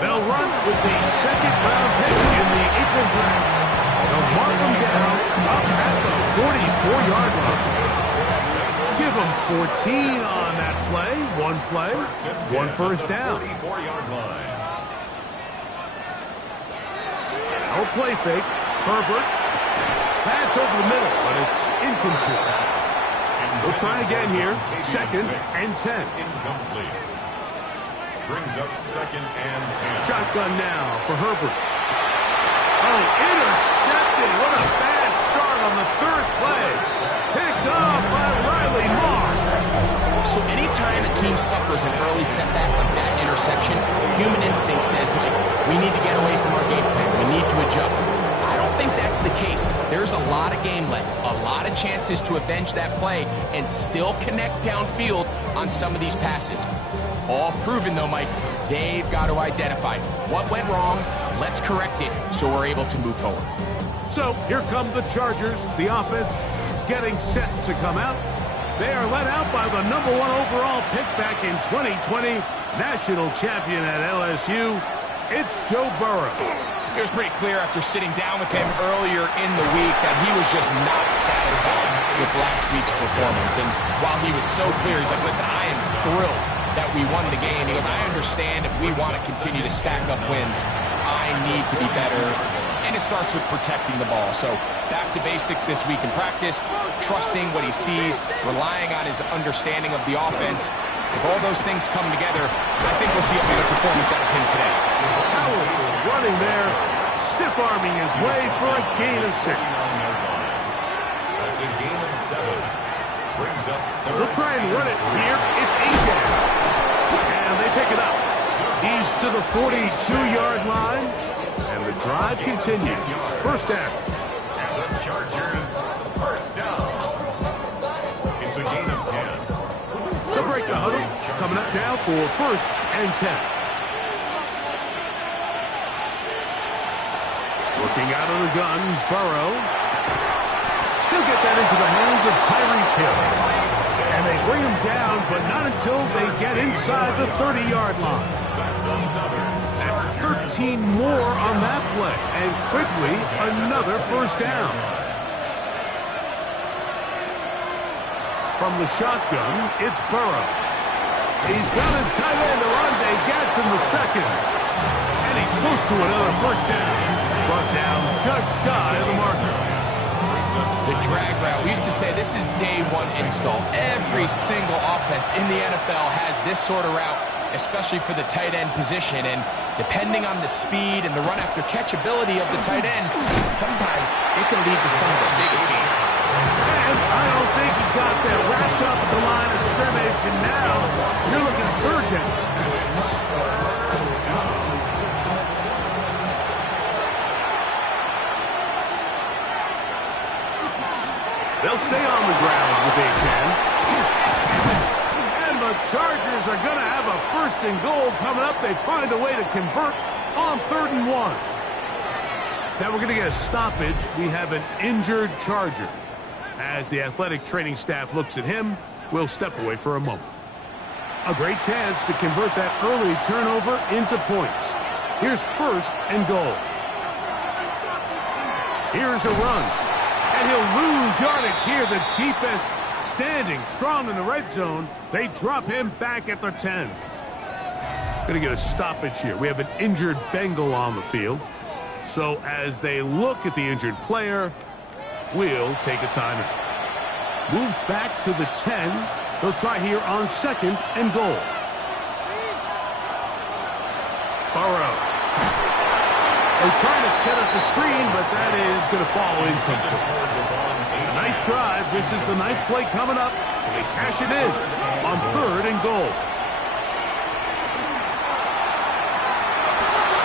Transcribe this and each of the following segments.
They'll run with the second-round pick in the April draft. They'll mark them down up at the 44-yard line. Give them 14 on that play. One first down. No play fake. Herbert. Pass over the middle, but it's incomplete. We'll try again here. 2nd and 10. Incomplete. Brings up 2nd and 10. Shotgun now for Herbert. Oh, intercepted. What a bad start on the 3rd play. Picked off by Riley Moss. So anytime a team suffers an early setback like that interception, human instinct says, Mike, we need to get away from our game plan. We need to adjust. I don't think that's the case. There's a lot of game left, a lot of chances to avenge that play and still connect downfield on some of these passes. All proven, though, Mike, they've got to identify what went wrong. Let's correct it so we're able to move forward. So here come the Chargers, the offense getting set to come out. They are led out by the #1 overall pick back in 2020, national champion at LSU. It's Joe Burrow. It was pretty clear after sitting down with him earlier in the week that he was just not satisfied with last week's performance. And while he was so clear, he's like, listen, I am thrilled that we won the game. He goes, I understand if we want to continue to stack up wins, I need to be better. And it starts with protecting the ball. So back to basics this week in practice, trusting what he sees, relying on his understanding of the offense. If all those things come together, I think we'll see a better performance out of him today. Powerful running there, stiff-arming his way for a gain of 6. That's a gain of 7. Brings up 3rd. They'll try and run it here. It's A-J. And they pick it up. He's to the 42-yard line. And the drive continues. First down. And the Chargers, first down. It's a gain of 10. They'll break the huddle. Coming up now for 1st and 10. Working out of the gun, Burrow. He'll get that into the hands of Tyreek Hill. And they bring him down, but not until they get inside the 30-yard line. That's 13 more on that play. And quickly, another first down. From the shotgun, it's Burrow. He's got his tight end, Oronde Gadsden II. And he's close to another first down. Brought down just shy of the marker. The drag route. We used to say this is day 1 install. Every single offense in the NFL has this sort of route, especially for the tight end position. And depending on the speed and the run after catch ability of the tight end, sometimes it can lead to some of the biggest gains. And I don't think he got that wrapped up at the line of scrimmage, and now you're looking at 3rd down. They'll stay on the ground with A-10. And the Chargers are going to have a 1st and goal coming up. They find a way to convert on 3rd and 1. Now we're going to get a stoppage. We have an injured Charger. As the athletic training staff looks at him, we'll step away for a moment. A great chance to convert that early turnover into points. Here's 1st and goal. Here's a run. And he'll lose yardage here. The defense standing strong in the red zone. They drop him back at the 10. Going to get a stoppage here. We have an injured Bengal on the field. So as they look at the injured player, we'll take a timeout. Move back to the 10. They'll try here on 2nd and goal. Burrow. They're trying to set up the screen, but that is going to fall incomplete. A nice drive. This is the 9th play coming up. And they cash it in on 3rd and goal.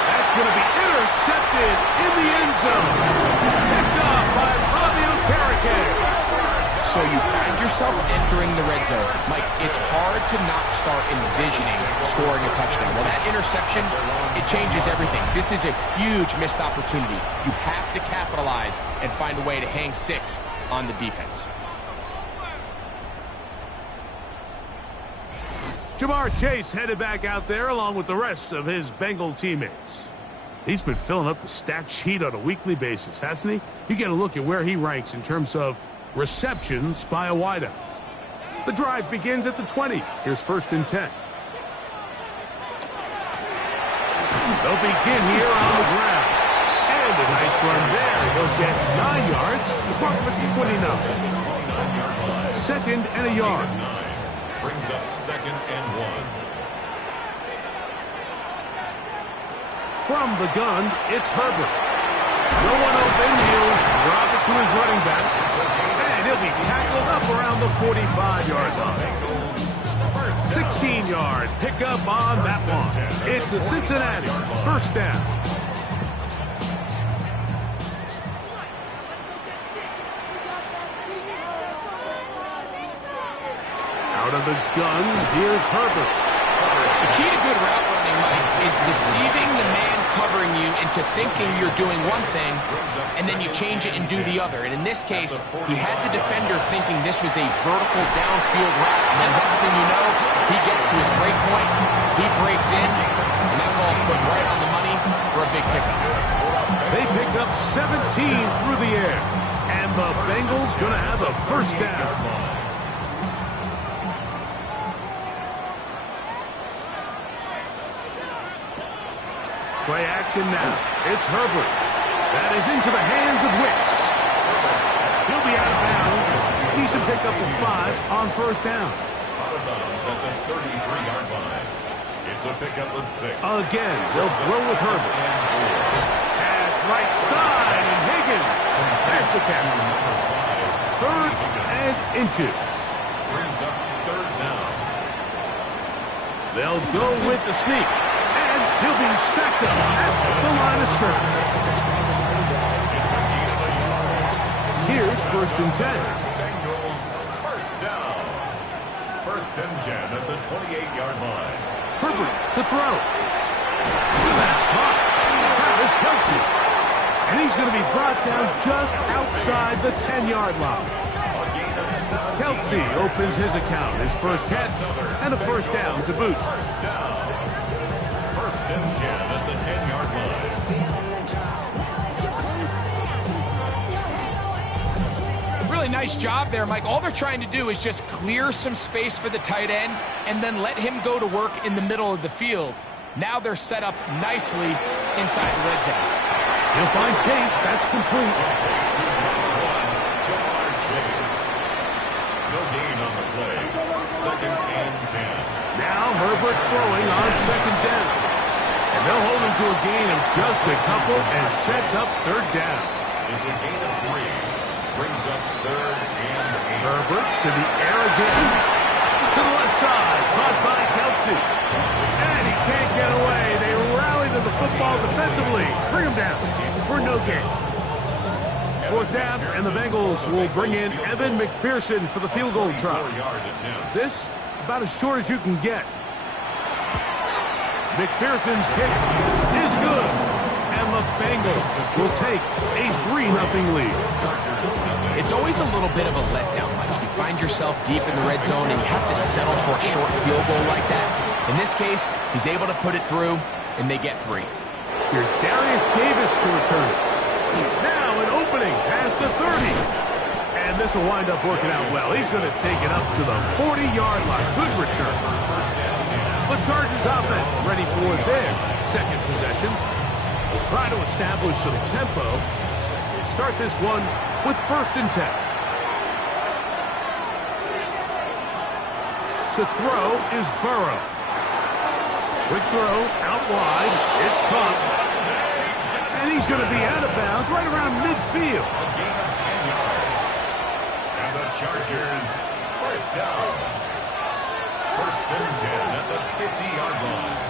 That's going to be intercepted in the end zone. Picked off by Bobby Okereke. So you find yourself entering the red zone. Mike, it's hard to not start envisioning scoring a touchdown. Well, that interception, it changes everything. This is a huge missed opportunity. You have to capitalize and find a way to hang 6 on the defense. Ja'Marr Chase headed back out there along with the rest of his Bengal teammates. He's been filling up the stat sheet on a weekly basis, hasn't he? You get a look at where he ranks in terms of receptions by a wideout. The drive begins at the 20. Here's 1st and 10. They'll begin here on the ground. And a nice run there. He'll get 9 yards. Mark with the 29. 2nd and a yard. Brings up 2nd and 1. From the gun, it's Herbert. No one open. He'll drop it to his running back. And he'll be tackled up around the 45-yard line. 16-yard pickup on that one. It's a Cincinnati 1st down. Out of the gun, here's Herbert. The key to good route running, Mike, is deceiving the man covering you into thinking you're doing one thing, and then you change it and do the other. And in this case, he had the defender thinking this was a vertical downfield route, and then next thing you know, he gets to his break point, he breaks in, and that ball's put right on the money for a big pickup. They pick up 17 through the air, and the Bengals going to have a 1st down. Play action now. It's Herbert. That is into the hands of Wicks. He'll be out of bounds. Decent pickup of 5 on 1st down. Out of bounds at the 33-yard line. It's a pickup of 6. Again, they'll throw with Herbert. Pass right side, and Higgins. There's the catch. 3rd and inches. Brings up 3rd down. They'll go with the sneak. He'll be stacked up at the line of scrimmage. Here's 1st and 10. Bengals 1st down. 1st and 10 at the 28-yard line. Herbert to throw. That's caught. Travis Kelce. And he's going to be brought down just outside the 10-yard line. Kelce opens his account, his 1st catch, and a 1st down to boot. 1st down. 1st and 10 at the 10-yard line. Really nice job there, Mike. All they're trying to do is just clear some space for the tight end and then let him go to work in the middle of the field. Now they're set up nicely inside the red zone. He'll find Chase. That's complete. Ja'Marr Chase. No gain on the play. 2nd and 10. Now Herbert throwing on 2nd down. And they'll hold him to a gain of just a couple and sets up 3rd down. It's a gain of 3. Brings up 3rd and 8. Herbert to the air again. To the left side. Caught by Kelce. And he can't get away. They rally to the football defensively. Bring him down for no gain. 4th down, and the Bengals will bring in Evan McPherson for the field goal try. This about as short as you can get. McPherson's kick is good, and the Bengals will take a 3-0 lead. It's always a little bit of a letdown, Mike. You find yourself deep in the red zone, and you have to settle for a short field goal like that. In this case, he's able to put it through, and they get 3. Here's Darius Davis to return it. Now an opening past the 30. And this will wind up working out well. He's going to take it up to the 40-yard line. Good return. The Chargers offense ready for their 2nd possession. We'll try to establish some tempo as they start this one with 1st and 10. To throw is Burrow. Quick throw out wide. It's caught. And he's going to be out of bounds right around midfield. A gain of 10 yards. And the Chargers 1st down. 1st and 10 at the 50-yard line.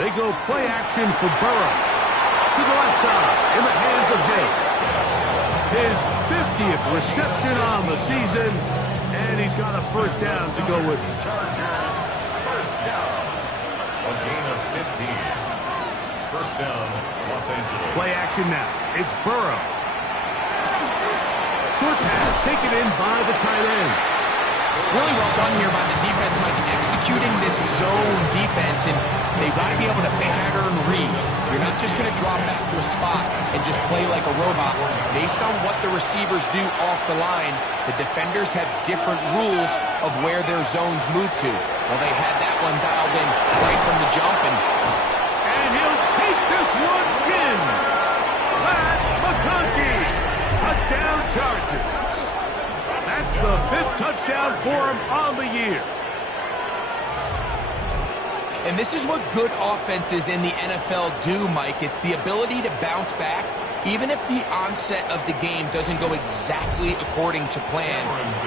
They go play action for Burrow. To the left side, in the hands of Hay. His 50th reception on the season, and he's got a 1st down to go with. Chargers 1st down. A gain of 15. 1st down, Los Angeles. Play action now. It's Burrow. Short pass taken in by the tight end. Really well done here by the defense, Mike, executing this zone defense, and they've got to be able to pattern read. You're not just going to drop back to a spot and just play like a robot. Based on what the receivers do off the line, the defenders have different rules of where their zones move to. Well, they had that one dialed in right from the jump, and he'll take this one in. Matt McConkey, touchdown Chargers. That's the 5th touchdown for him on the year. And this is what good offenses in the NFL do, Mike. It's the ability to bounce back, even if the onset of the game doesn't go exactly according to plan.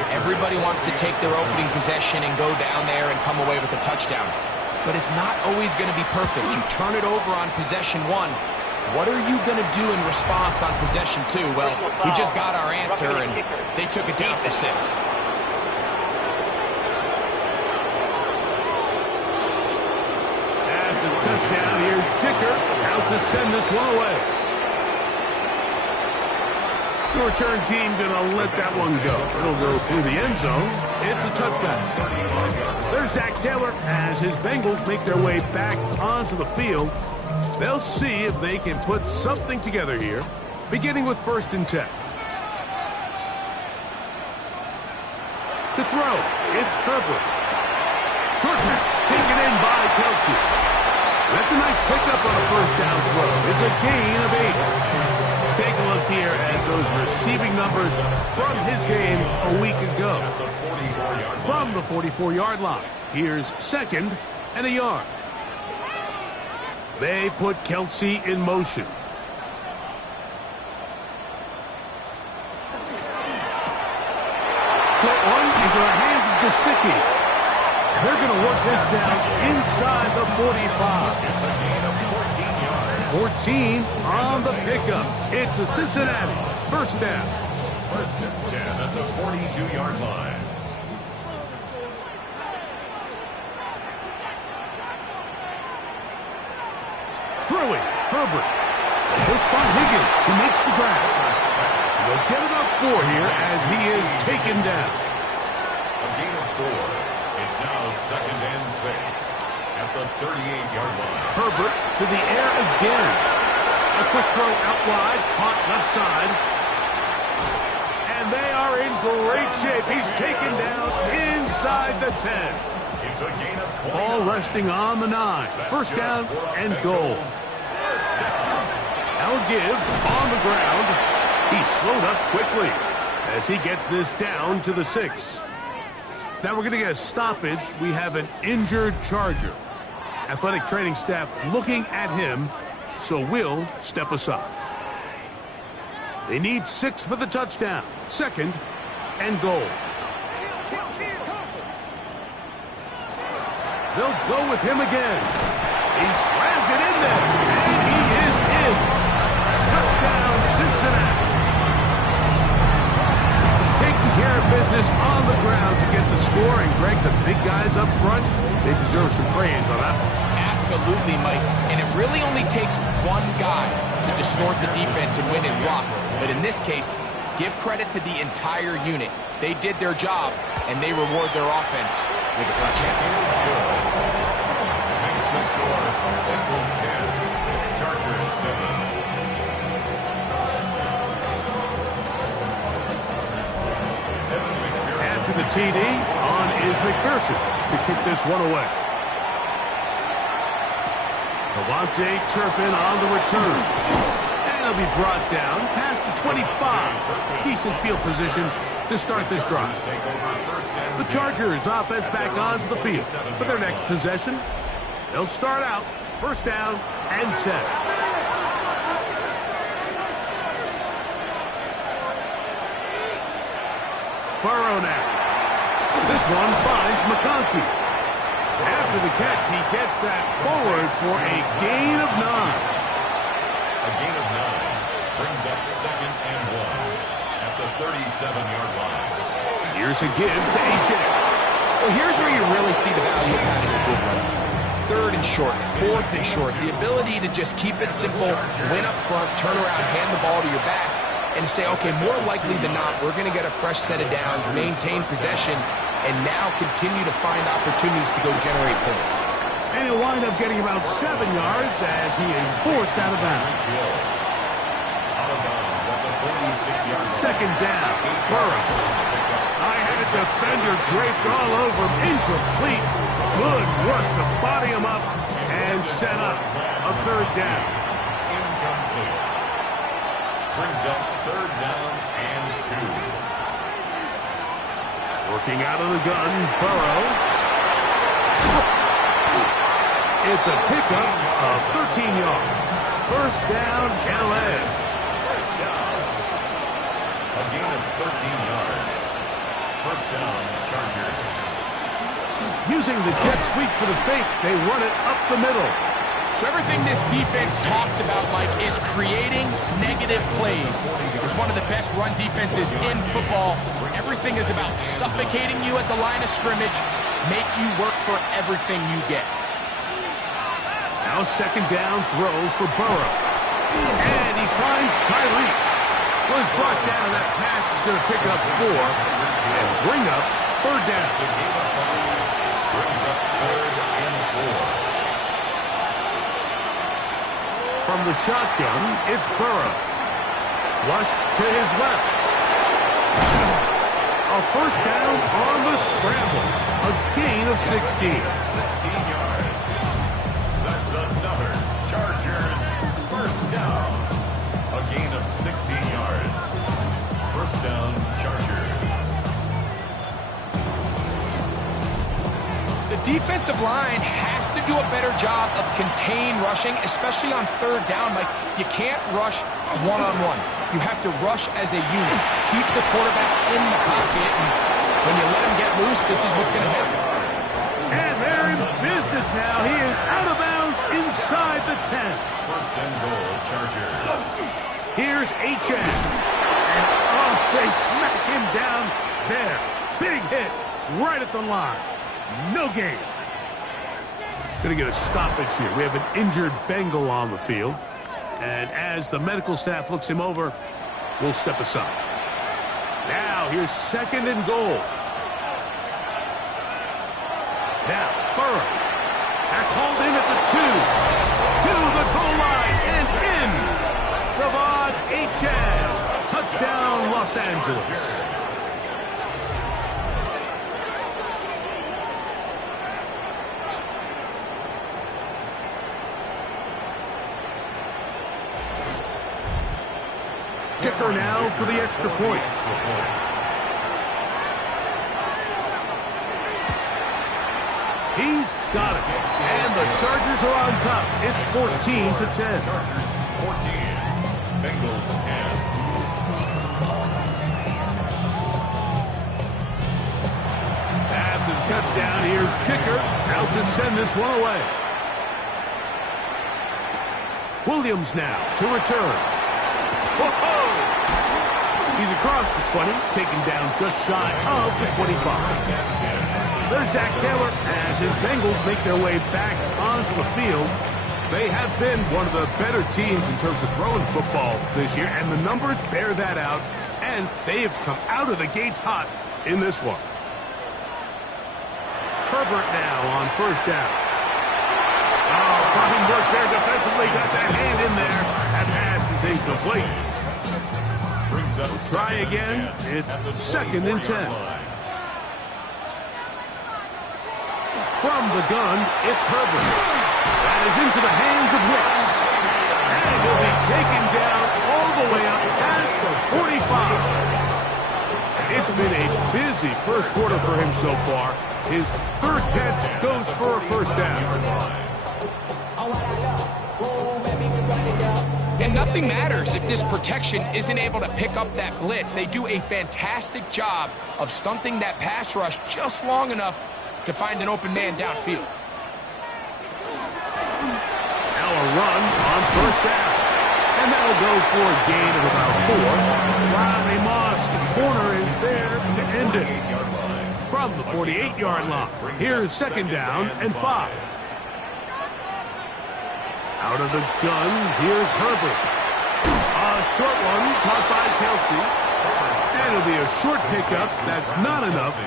Everybody wants to take their opening possession and go down there and come away with a touchdown. But it's not always going to be perfect. You turn it over on possession 1. What are you going to do in response on possession 2? Well, we just got our answer, and they took it down for 6. After the touchdown, here's Dicker out to send this one away. The return team going to let that one go. It'll go through the end zone. It's a touchback. There's Zach Taylor as his Bengals make their way back onto the field. They'll see if they can put something together here, beginning with 1st and 10. To throw, it's Herbert. Short pass taken in by Kelce. That's a nice pickup on a 1st down throw. It's a gain of 8. Take a look here at those receiving numbers from his game a week ago. From the 44-yard line, here's 2nd and a yard. They put Kelce in motion. Short one into the hands of Gesicki. They're going to work this down inside the 45. It's a gain of 14 14 yards. on the pickup. It's a Cincinnati 1st down. 1st and 10 at the 42-yard line. Throwing, Herbert. He'll spot Higgins, who makes the grab. They'll get it up 4 here as he is taken down. A gain of 4. It's now 2nd and 6 at the 38-yard line. Herbert to the air again. A quick throw out wide, caught left side. And they are in great shape. He's taken down inside the 10. It's a gain of 20. Ball resting on the 9. 1st down and goal. Now give on the ground. He's slowed up quickly as he gets this down to the 6. Now we're going to get a stoppage. We have an injured Charger. Athletic training staff looking at him, so we'll step aside. They need 6 for the touchdown. 2nd and goal. They'll go with him again. He slams it in there, and he is in. Touchdown, Cincinnati. Taking care of business on the ground to get the score, and Greg, the big guys up front, they deserve some praise on that one. Absolutely, Mike. And it really only takes one guy to distort the defense and win his block. But in this case, give credit to the entire unit. They did their job, and they reward their offense with a touchdown. Makes the score. Bengals 10, Chargers 7. After the TD, on is McPherson to kick this one away. Devontae Turpin on the return. And he'll be brought down past the 25. Decent field position to start this drive. The Chargers offense back onto the field for their next possession. They'll start out 1st down and 10. Burrow now. This one finds McConkey. After the catch, he gets that forward for a gain of 9. A gain of 9 brings up 2nd and 1 at the 37-yard line. Here's a give to A.J. Well, here's where you really see the value of having a good run. 3rd and short, 4th and short. The ability to just keep it simple, win up front, turn around, hand the ball to your back. and say, okay, more likely than not, we're going to get a fresh set of downs, maintain possession, and now continue to find opportunities to go generate points. And he'll wind up getting about 7 yards as he is forced out of bounds. Out of bounds at the 46-yard line. Second down, Burrow. I had a defender draped all over him. Incomplete. Good work to body him up and set up a third down. Incomplete. Brings up third down and 2. Working out of the gun, Burrow. It's a pickup of 13 yards. First down, LA. First down. A gain of 13 yards. First down, Chargers. Using the jet sweep for the fake, they run it up the middle. So everything this defense talks about, Mike, is creating negative plays. It's one of the best run defenses in football. Everything is about suffocating you at the line of scrimmage, make you work for everything you get. Now second down throw for Burrow. And he finds Tyreek. Was brought down. That pass is going to pick up 4 and bring up third down. Brings up third and 4. From the shotgun, it's Burrow. Flush to his left. A first down on the scramble. A gain of 16. 16 yards. That's another Chargers first down. A gain of 16 yards. First down, Chargers. The defensive line has to do a better job of contain rushing, especially on third down. Like, you can't rush one-on-one. You have to rush as a unit. Keep the quarterback in the pocket, and when you let him get loose, this is what's going to happen. And they're in business now. He is out of bounds inside the 10. First and goal, Chargers. Here's H.N. And, oh, they smack him down there. Big hit right at the line. No gain. Going to get a stoppage here. We have an injured Bengal on the field. And as the medical staff looks him over, we'll step aside. Now, here's second and goal. Now, Burrow. That's hauled in at the 2. To the goal line and in. Devon Achane. Touchdown, Los Angeles. Kicker now for the extra point. He's got it. And the Chargers are on top. It's 14-10. Chargers 14. Bengals 10. After the touchdown, here's kicker out to send this one away. Williams now to return. Whoa! He's across the 20, taken down just shy of the 25. There's Zach Taylor as his Bengals make their way back onto the field. They have been one of the better teams in terms of throwing football this year, and the numbers bear that out, and they have come out of the gates hot in this one. Herbert now on first down. Oh, fine work there defensively. Got that hand in there. That pass is incomplete. Brings up Try again. It's second and 10. From the gun, it's Herbert. That is into the hands of Wicks. And he'll be taken down all the way up past the 45. It's been a busy first quarter for him so far. His first catch goes for a first down. And nothing matters if this protection isn't able to pick up that blitz. They do a fantastic job of stunting that pass rush just long enough to find an open man downfield. Now a run on first down. And that'll go for a gain of about 4. Riley Moss, the corner, is there to end it. From the 48-yard line. Here's second down and 5. Out of the gun, here's Herbert. A short one caught by Kelsey. And it'll be a short pickup. That's not enough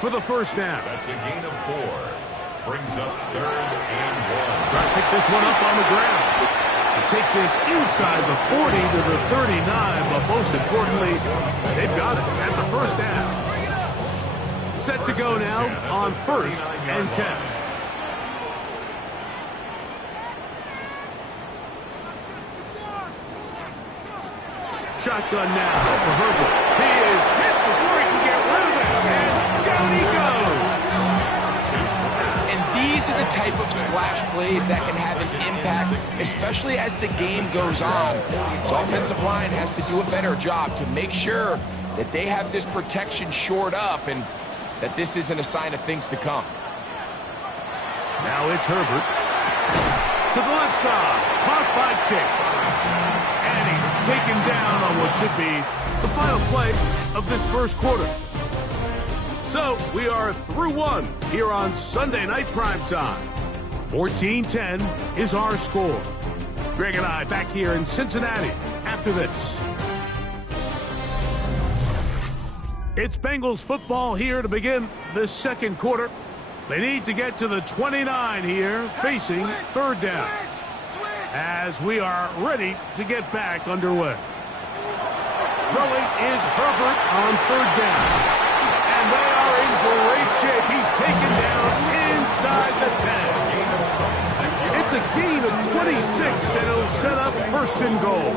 for the first down. That's a gain of 4. Brings up 3rd and 1. Try to pick this one up on the ground. To take this inside the 40 to the 39, but most importantly, they've got it. That's a first down. Set to go now on 1st and 10. Shotgun now for Herbert. He is hit before he can get rid of it, and down he goes. And these are the type of splash plays that can have an impact, especially as the game goes on. So offensive line has to do a better job to make sure that they have this protection shored up and that this isn't a sign of things to come. Now it's Herbert. To the left side. Caught by Chase. And he's taken down on what should be the final play of this first quarter. So we are through one here on Sunday Night Primetime. 14-10 is our score. Greg and I back here in Cincinnati after this. It's Bengals football here to begin this second quarter. They need to get to the 29 here, facing 3rd down, as we are ready to get back underway. Throwing is Herbert on 3rd down. And they are in great shape. He's taken down inside the 10. It's a gain of 26, and it'll set up 1st and goal.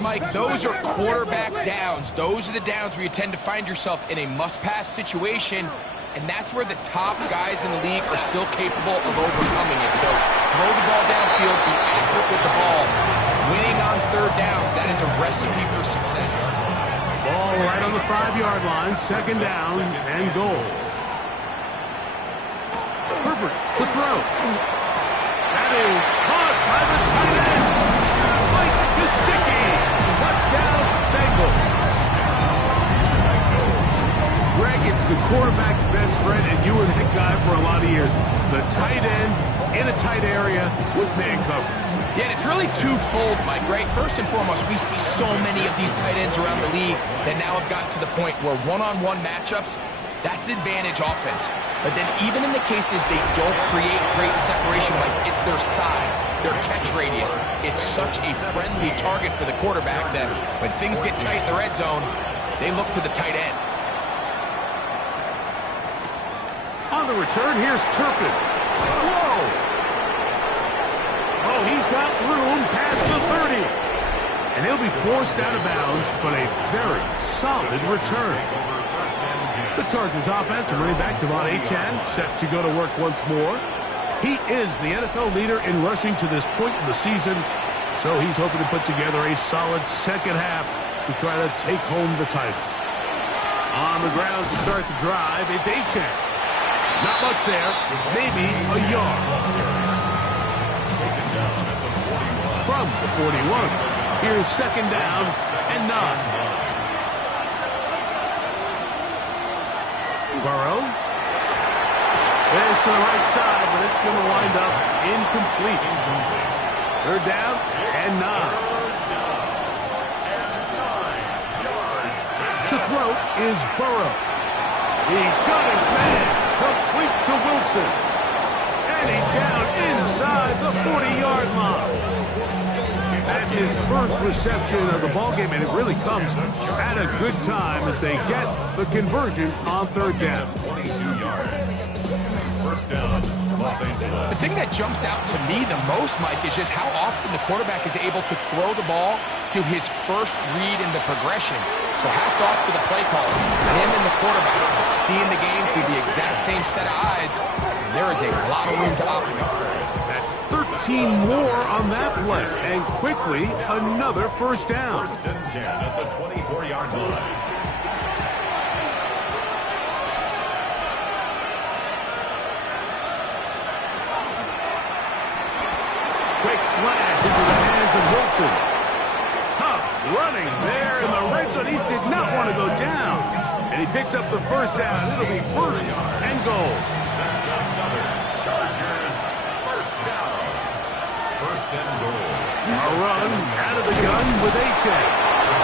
Mike, those are quarterback downs. Those are the downs where you tend to find yourself in a must-pass situation, and that's where the top guys in the league are still capable of overcoming it. So throw the ball downfield, be accurate with the ball. Winning on 3rd downs, that is a recipe for success. Ball right on the 5-yard line, 2nd down and goal. Herbert to throw. That is caught by the tight end. Mike Gesicki. Touchdown, Bengals. Greg, it's the quarterback's best friend, and you were that guy for a lot of years. The tight end in a tight area with man coverage. Yeah, and it's really twofold, Mike, right? First and foremost, we see so many of these tight ends around the league that now have gotten to the point where one-on-one matchups, that's advantage offense. But then even in the cases they don't create great separation, like it's their size, their catch radius. It's such a friendly target for the quarterback that when things get tight in the red zone, they look to the tight end. On the return, here's Turpin. Whoa! Oh, he's got room past the 30. And he'll be forced out of bounds, but a very solid return. The Chargers offense and running back Devon Achane set to go to work once more. He is the NFL leader in rushing to this point in the season, so he's hoping to put together a solid second half to try to take home the title. On the ground to start the drive, it's Achane. Not much there, maybe a yard. From the 41, here's 2nd down and 9. Burrow. There's to the right side, but it's going to wind up incomplete. 3rd down and 9. To throw is Burrow. He's got his man. Complete to Wilson. And he's down inside the 40-yard line. That's his first reception of the ballgame, and it really comes at a good time as they get the conversion on 3rd down. 22 yards. 1st down, Los Angeles. The thing that jumps out to me the most, Mike, is just how often the quarterback is able to throw the ball to his first read in the progression. So hats off to the play caller, him and the quarterback, seeing the game through the exact same set of eyes, and there is a lot of room to operate. That's 13 more on that play, and quickly another 1st down. 1st and 10 at the 24-yard line. Quick slash into the hands of Wilson. Tough running there in the red zone. He did not want to go down. And he picks up the first down. It'll be first and goal. That's another Chargers first down. First and goal. A run out of the gun with Achane.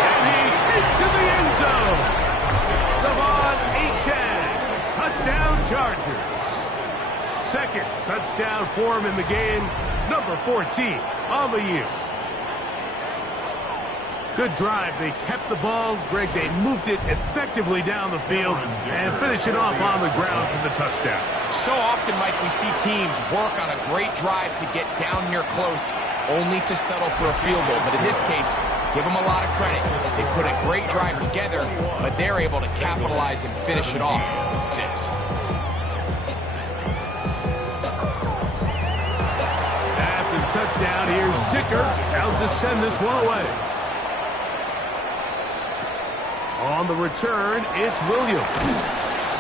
And he's into the end zone. De'Von Achane. Touchdown Chargers. Second touchdown for him in the game. Number 14 on the year. Good drive. They kept the ball. Greg, they moved it effectively down the field and finish it off on the ground for the touchdown. So often, Mike, we see teams work on a great drive to get down here close, only to settle for a field goal. But in this case, give them a lot of credit. They put a great drive together, but they're able to capitalize and finish it off with 6. After the touchdown, here's Dicker out to send this one away. On the return, it's Williams.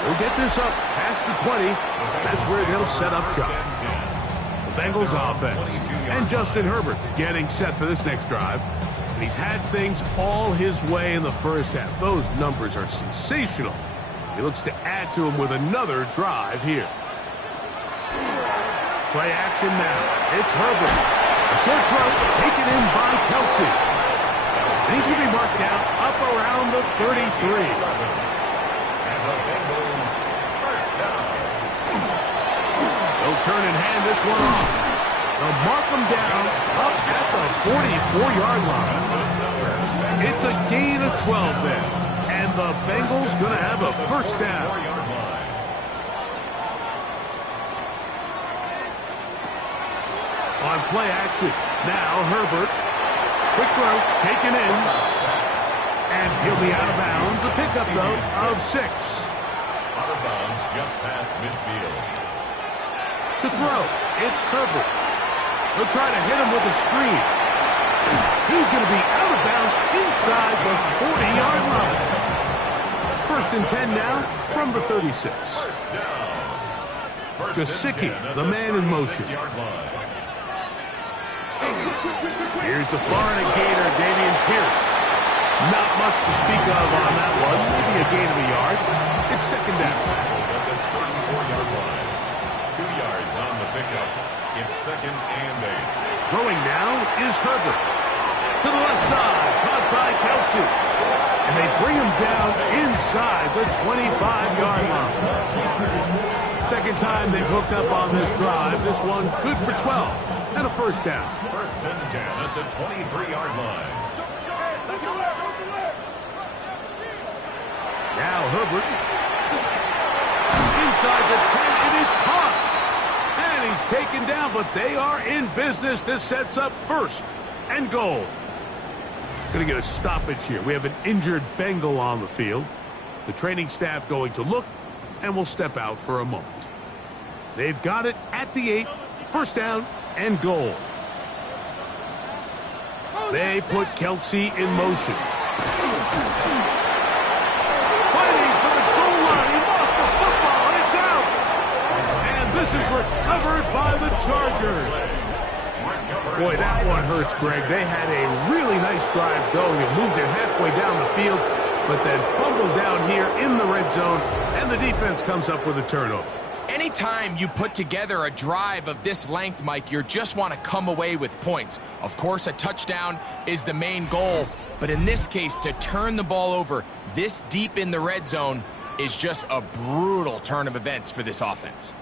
He'll get this up past the 20. That's where they'll set up shop. The Bengals offense. And Justin Herbert getting set for this next drive. And he's had things all his way in the first half. Those numbers are sensational. He looks to add to them with another drive here. Play action now. It's Herbert. A short throw taken in by Kelce. And he's going to be marked down up around the 33. And the Bengals first down. They'll turn and hand this one off. They'll mark them down up at the 44-yard line. It's a gain of 12 there. And the Bengals going to have a first down. On play action. Now Herbert. Quick throw, taken in. And he'll be out of bounds. A pickup, though, of 6. Out of bounds just past midfield. To throw, it's Herbert. He'll try to hit him with a screen. He's going to be out of bounds inside the 40-yard line. First and 10 now from the 36. Gesicki, the man in motion. Here's the Florida Gator, Dameon Pierce. Not much to speak of on that one. Maybe a gain of a yard. It's second down. At the 34-yard line. 2 yards on the pickup. It's second and 8. Throwing now is Herbert. To the left side, caught by Kelce. And they bring him down inside the 25-yard line. Second time they've hooked up on this drive. This one good for 12. And a first down. First and 10 at the 23-yard line. Now Herbert. Inside the 10, it is caught. And he's taken down, but they are in business. This sets up first and goal. Going to get a stoppage here. We have an injured Bengal on the field. The training staff going to look, and will step out for a moment. They've got it at the 8. First down and goal. They put Kelce in motion. Fighting for the goal line. He lost the football. It's out. And this is recovered by the Chargers. Boy, that one hurts, Greg. They had a really nice drive going and moved it halfway down the field, but then fumbled down here in the red zone, and the defense comes up with a turnover. Anytime you put together a drive of this length, Mike, you just want to come away with points. Of course, a touchdown is the main goal, but in this case, to turn the ball over this deep in the red zone is just a brutal turn of events for this offense.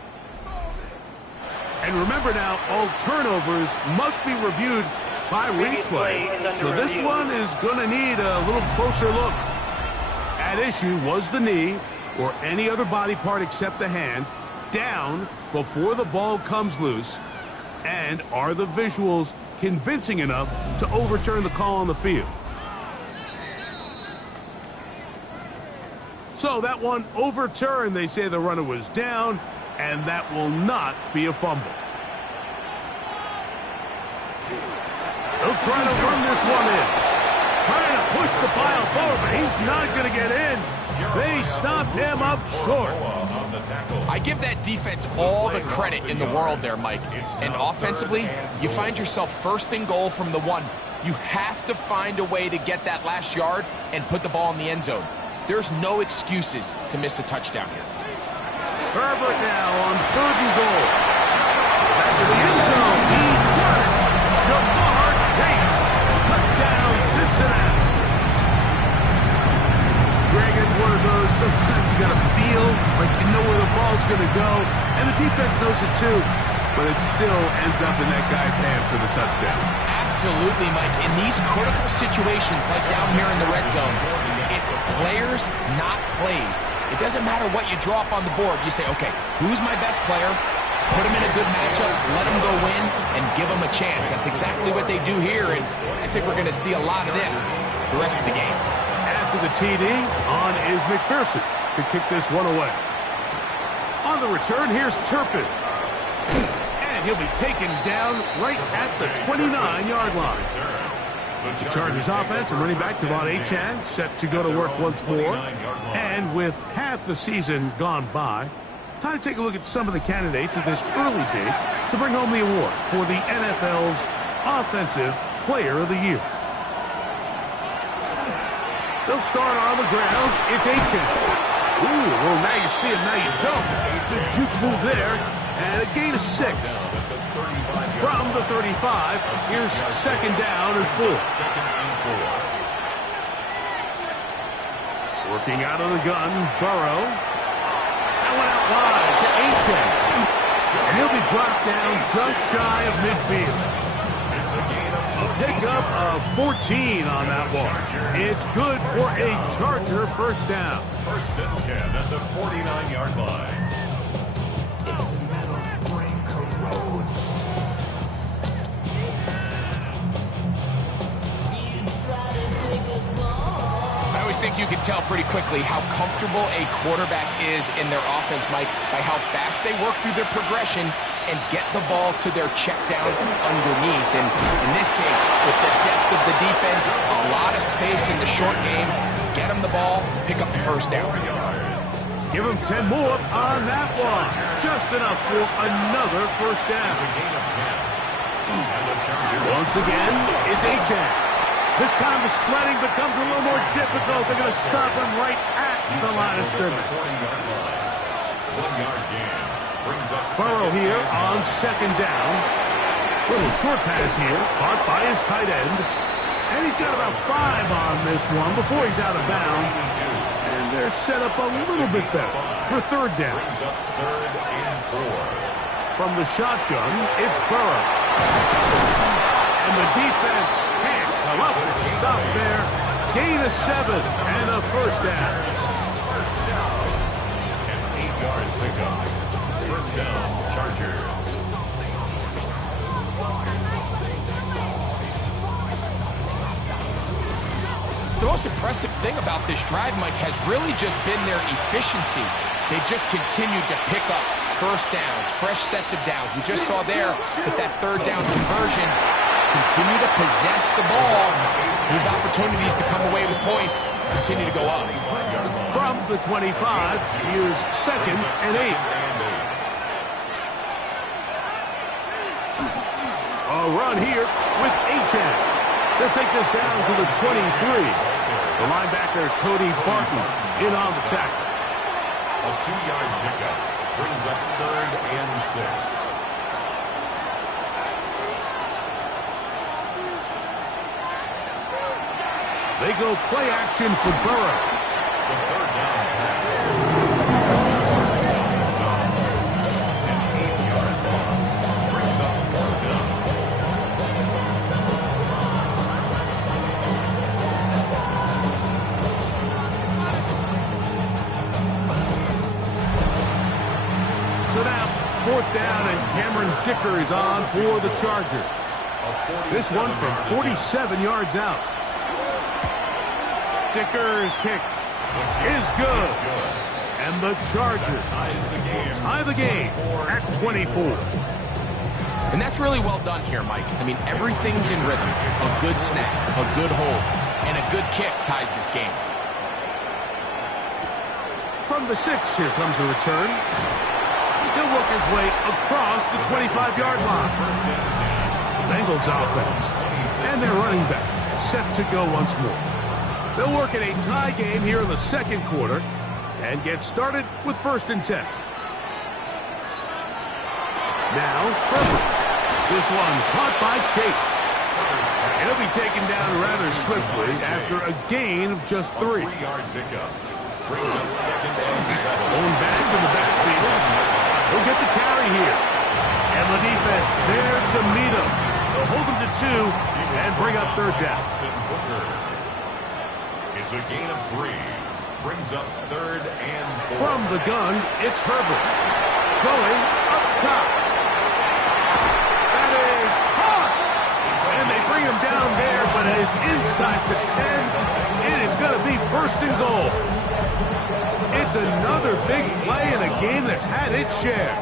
And remember now, all turnovers must be reviewed by replay. So this one is going to need a little closer look. At issue was the knee or any other body part except the hand down before the ball comes loose, and are the visuals convincing enough to overturn the call on the field? So that one overturned. They say the runner was down, and that will not be a fumble. They'll try to run this one in. trying to push the pile forward, but he's not going to get in. They stop him up short. I give that defense all the credit in the world there, Mike. And offensively, you find yourself first and goal from the 1. You have to find a way to get that last yard and put the ball in the end zone. There's no excuses to miss a touchdown here. Herbert now on 3rd and goal. Back to the end zone. He's got it. Jamar Chase. Touchdown, Cincinnati. Greg, it's one of those, sometimes you got to feel like you know where the ball's going to go, and the defense knows it too, but it still ends up in that guy's hands for the touchdown. Absolutely, Mike. In these critical situations, like down here in the red zone, it's players, not plays. It doesn't matter what you draw up on the board. You say, okay, who's my best player? Put him in a good matchup, let him go win, and give him a chance. That's exactly what they do here, and I think we're going to see a lot of this the rest of the game. After the TD, on is McPherson to kick this one away. On the return, here's Turpin. And he'll be taken down right at the 29-yard line. The Chargers offense and running back Devon Achane set to go to work once more. And with half the season gone by, time to take a look at some of the candidates at this early date to bring home the award for the NFL's Offensive Player of the Year. They'll start on the ground. It's Achane. Ooh, well, now you see him, now you don't. Good juke move there, and a gain of 6. From the 35, here's 2nd down and 4. Working out of the gun, Burrow. That one out wide to Achane. And he'll be brought down just shy of midfield. A pickup of 14 on that one. It's good for a Charger first down. 1st and 10 at the 49-yard line. I always think you can tell pretty quickly how comfortable a quarterback is in their offense, Mike, by how fast they work through their progression and get the ball to their check down underneath. And in this case, with the depth of the defense, a lot of space in the short game, get them the ball, pick up the first down. Give him 10 more on that one. Just enough for another first down. Once again, it's Achane. This time the sledding becomes a little more difficult. They're going to stop him right at the line of scrimmage. 1-yard gain. Burrow here on 2nd down. Little short pass here, caught by his tight end. And he's got about 5 on this one before he's out of bounds. And they're set up a little bit better for 3rd down. From the shotgun, it's Burrow. And the defense can't come up with a stop there. Gain of 7 and a first down. An 8-yard pickup. First down, Chargers. The most impressive thing about this drive, Mike, has really just been their efficiency. They've just continued to pick up first downs, fresh sets of downs. We just saw there with that 3rd down conversion, continue to possess the ball. These opportunities to come away with points continue to go up. From the 25, here's 2nd and 8. A run here with Achane. They'll take this down to the 23. The linebacker, Cody Barton, in on the tackle. A 2-yard pickup brings up 3rd and 6. They go play action for Burrow. The 3rd down pass. An 8-yard loss brings up 4th down. So now, 4th down, and Cameron Dicker is on for the Chargers. This one from 47 yards out. Dicker's kick is good. And the Chargers tie the game at 24. And that's really well done here, Mike. I mean, everything's in rhythm. A good snap, a good hold, and a good kick ties this game. From the 6, here comes a return. He'll work his way across the 25-yard line. The Bengals offense and their running back set to go once more. They'll work in a tie game here in the second quarter and get started with 1st and 10. Now, Herbert. This one caught by Chase. And he'll be taken down rather swiftly after a gain of just 3. 3-yard pickup. Brings up 2nd and 7. Going back to the backfield. He'll get the carry here. And the defense there to meet him. They'll hold him to 2 and bring up 3rd down. It's a gain of 3. Brings up 3rd and 4. From the gun, it's Herbert. Going up top. That is hard. And they bring him down there, but it is inside the 10. It is going to be 1st and goal. It's another big play in a game that's had its share.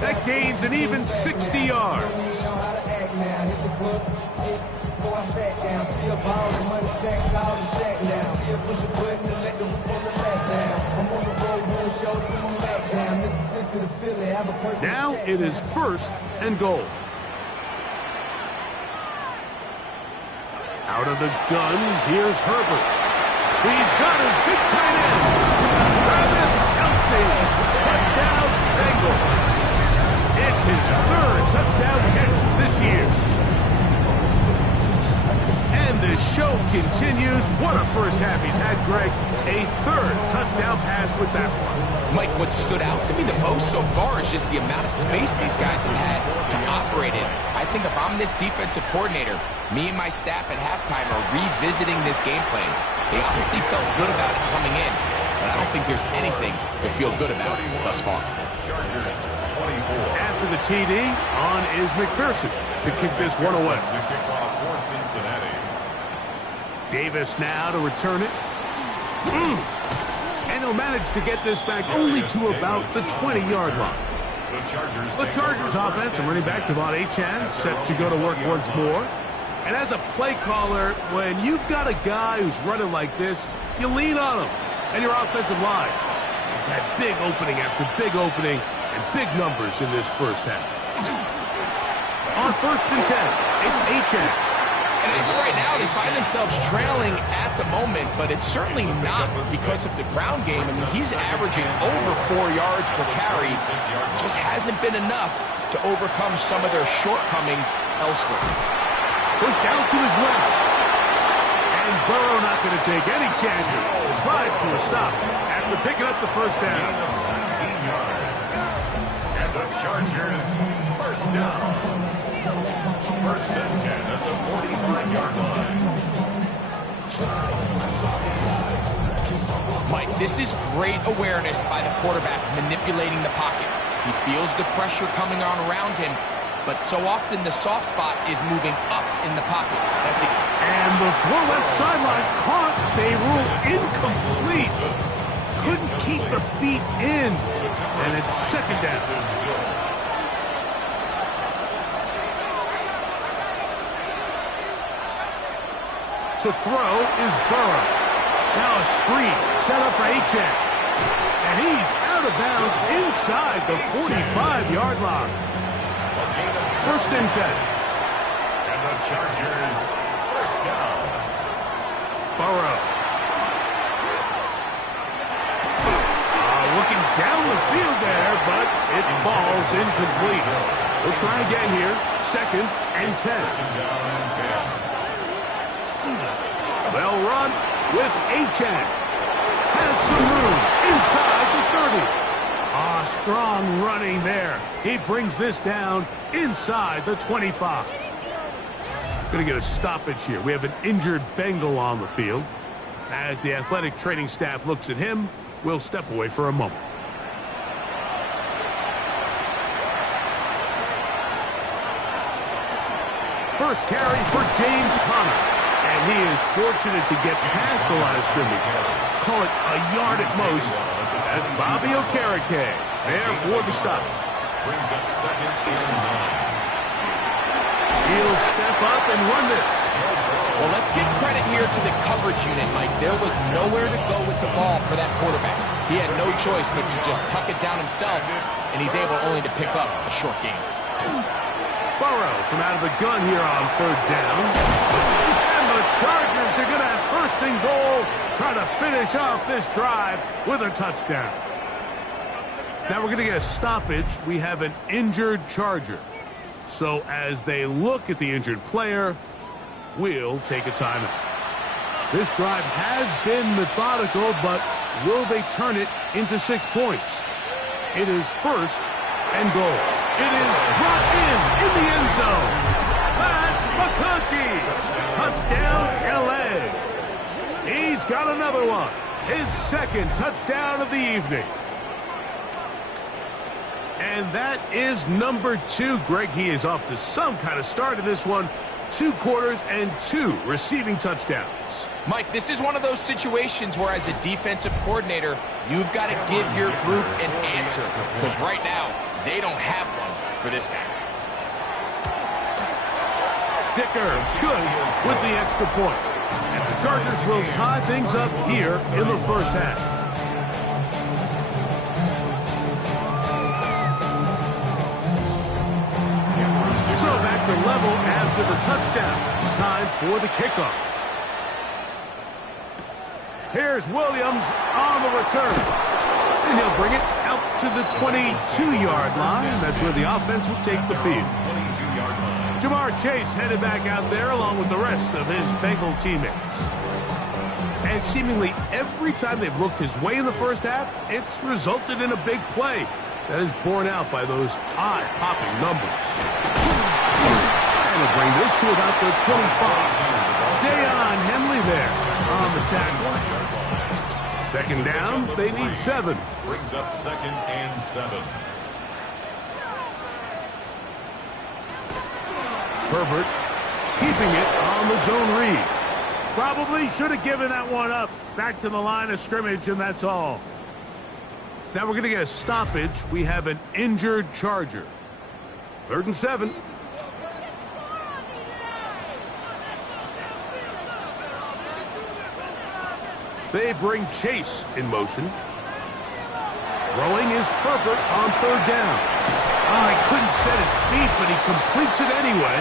That gains an even 60 yards. Now it is 1st and goal. Out of the gun, here's Herbert. He's got his big tight end. Travis Kelce. Touchdown, Bengals. It's his 3rd touchdown catch this year. And the show continues. What a first half he's had, Greg. A 3rd touchdown pass with that one. Mike, what stood out to me the most so far is just the amount of space these guys have had to operate in. I think if I'm this defensive coordinator, me and my staff at halftime are revisiting this game plan. They obviously felt good about it coming in, but I don't think there's anything to feel good about thus far. Chargers 24. After the TD, on is McPherson to kick this one away. The kickoff for Cincinnati. Davis now to return it. And he'll manage to get this back only to about the 20-yard line. The Chargers offense and running back Devon Achane set to go to work once more. And as a play caller, when you've got a guy who's running like this, you lean on him and your offensive line. He's had big opening after big opening and big numbers in this first half. On 1st and 10, it's Achane. And as of right now, they find themselves trailing at the moment, but it's certainly not because of the ground game. I mean, he's averaging over 4 yards per carry. Just hasn't been enough to overcome some of their shortcomings elsewhere. Pushed down to his left. And Burrow not going to take any chances. Slides to a stop after picking up the 1st down. 19 yards. And the Chargers 1st down. 1st and 10 at the 45-yard line. Mike, this is great awareness by the quarterback manipulating the pocket. He feels the pressure coming on around him, but so often the soft spot is moving up in the pocket. That's it. And the throw left sideline caught. They rule incomplete. Couldn't keep the feet in. And it's 2nd down. To throw is Burrow. Now a screen set up for Achane. And he's out of bounds inside the 45-yard line. 1st and 10. And the Chargers 1st down. Burrow. Looking down the field there, but it falls incomplete. We'll try again here. 2nd and 10. 2nd down and 10. They'll run with Achane. Has some room inside the 30. Strong running there. He brings this down inside the 25. Going to get a stoppage here. We have an injured Bengal on the field. As the athletic training staff looks at him, we'll step away for a moment. First carry for James Conner. And he is fortunate to get past the line of scrimmage. Call it a yard at most. That's Bobby Okereke there for the stop. Brings up 2nd and 9. He'll step up and run this. Well, let's give credit here to the coverage unit, Mike. There was nowhere to go with the ball for that quarterback. He had no choice but to just tuck it down himself, and he's able only to pick up a short gain. Burrow from out of the gun here on 3rd down. And the Chargers are going to have 1st and goal, trying to finish off this drive with a touchdown. Now we're going to get a stoppage. We have an injured Charger. So as they look at the injured player, we'll take a timeout. This drive has been methodical, but will they turn it into 6 points? It is 1st and goal. It is brought in the end zone. Matt McConkey. Touchdown, LA. He's got another one. His 2nd touchdown of the evening. And that is number 2. Greg, he is off to some kind of start in this one. 2 quarters and 2 receiving touchdowns. Mike, this is one of those situations where as a defensive coordinator, you've got to give your group an answer. Because right now, they don't have one for this guy. Dicker, good with the extra point. And the Chargers will tie things up here in the 1st half. So back to level after the touchdown. Time for the kickoff. Here's Williams on the return. And he'll bring it out to the 22-yard line. That's where the offense will take the field. Jamar Chase headed back out there along with the rest of his Bengal teammates. And seemingly every time they've looked his way in the 1st half, it's resulted in a big play. That is borne out by those eye-popping numbers. And we'll bring this to about the 25. Deion Henley there on the tackle. 2nd down, they need 7. Brings up 2nd and 7. Herbert keeping it on the zone read. Probably should have given that one up. Back to the line of scrimmage, and that's all. Now we're going to get a stoppage. We have an injured Charger. 3rd and 7. They bring Chase in motion. Throwing is Herbert on 3rd down. Oh, he couldn't set his feet, but he completes it anyway.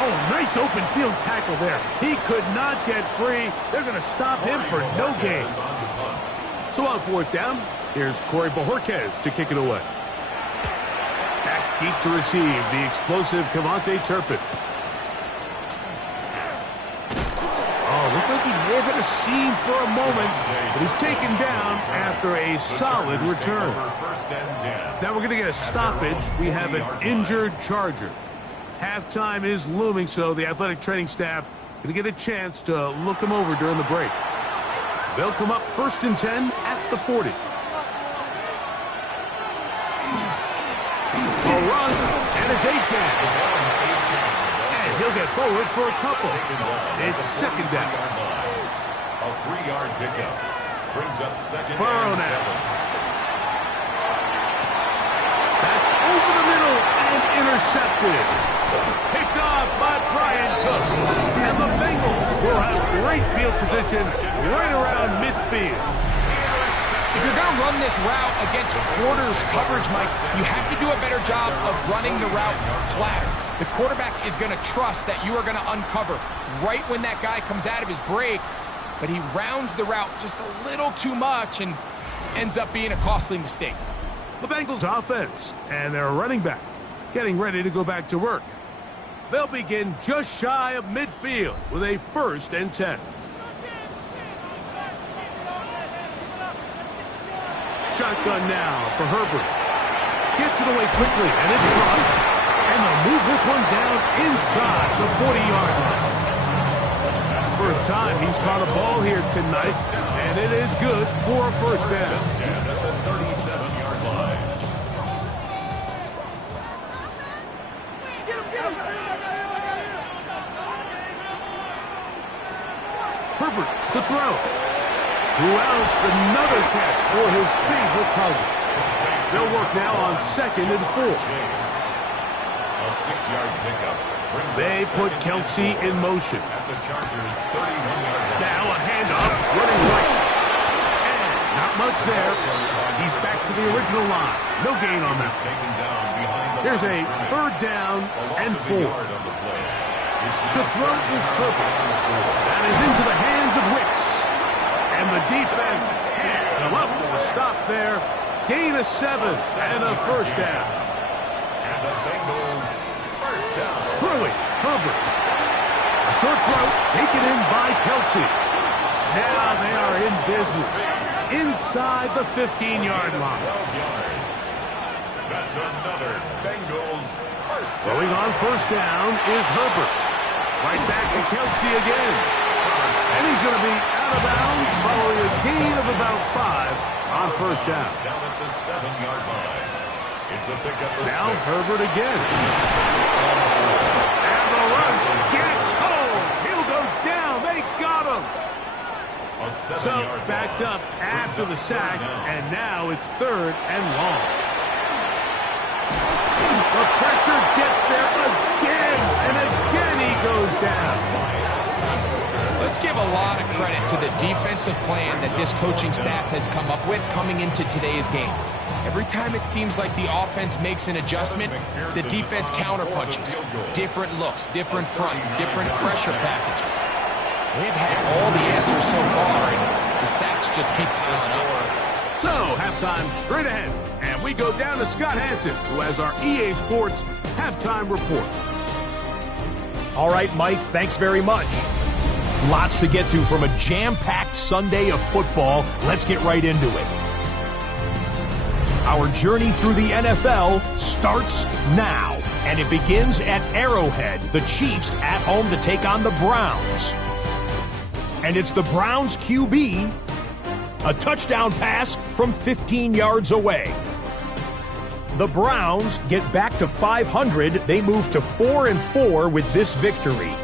Oh, nice open field tackle there. He could not get free. They're going to stop him for no gain. So on 4th down, here's Corey Bojorquez to kick it away. Back deep to receive the explosive Kevontae Turpin. Oh, looked like he may have hit a seam for a moment, but he's taken down after a solid return. Now we're going to get a stoppage. We have an injured Charger. Halftime is looming, so the athletic training staff going to get a chance to look him over during the break. They'll come up 1st and 10 at the 40. A run, and it's Achane. And he'll get forward for a couple. It's 2nd down. A 3-yard pickup. Brings up 2nd Burrow and 7. now. That's over the middle and intercepted. Picked off by Brian Cook. And the Bengals will have great field position right around midfield. If you're going to run this route against quarters coverage, Mike, you have to do a better job of running the route flatter. The quarterback is going to trust that you are going to uncover right when that guy comes out of his break, but he rounds the route just a little too much and ends up being a costly mistake. The Bengals offense and their running back getting ready to go back to work. They'll begin just shy of midfield with a 1st and 10. Shotgun now for Herbert. Gets it away quickly, and it's caught. And they'll move this one down inside the 40-yard line. First time he's caught a ball here tonight, and it is good for a 1st down. At the 37-yard line. Herbert to throw. Who else? Another catch for his favorite target. They'll work now on 2nd and 4. A 6-yard pickup. They put Kelce in motion. At the Chargers' 31-yard line. Now a handoff, running right. And not much there. He's back to the original line. No gain on that. Taken down behind the Here's a line of scrimmage. third down and A 4. yard on the play. It's To throw is Herbert. That is into the hands of Wicks. And the defense can't come up with a stop there. Gain of 7 and a first down. And the Bengals first down. Throwing, Herbert. A short throw taken in by Kelce. Now they are in business. Inside the 15-yard line. 12 yards. That's another Bengals first down. Throwing on first down is Herbert. Right back to Kelce again. And he's going to be out of bounds following a gain of about 5 on first down. Down at the 7-yard line. It's a pickup of Now 6. Herbert again. And the rush gets home. He'll go down. They got him. A So 7-yard backed loss. up after the Brings up sack, third down. and now it's 3rd and long. The pressure gets there again, and again he goes down. Let's give a lot of credit to the defensive plan that this coaching staff has come up with coming into today's game. Every time it seems like the offense makes an adjustment, the defense counterpunches. Different looks, different fronts, different pressure packages. They've had all the answers so far, and the sacks just keep piling up. So, halftime straight ahead, and we go down to Scott Hanson, who has our EA Sports halftime report. All right, Mike, thanks very much. Lots to get to from a jam-packed Sunday of football. Let's get right into it. Our journey through the NFL starts now, and it begins at Arrowhead. The Chiefs at home to take on the Browns. And it's the Browns QB, a touchdown pass from 15 yards away. The Browns get back to 500. They move to 4-4 with this victory.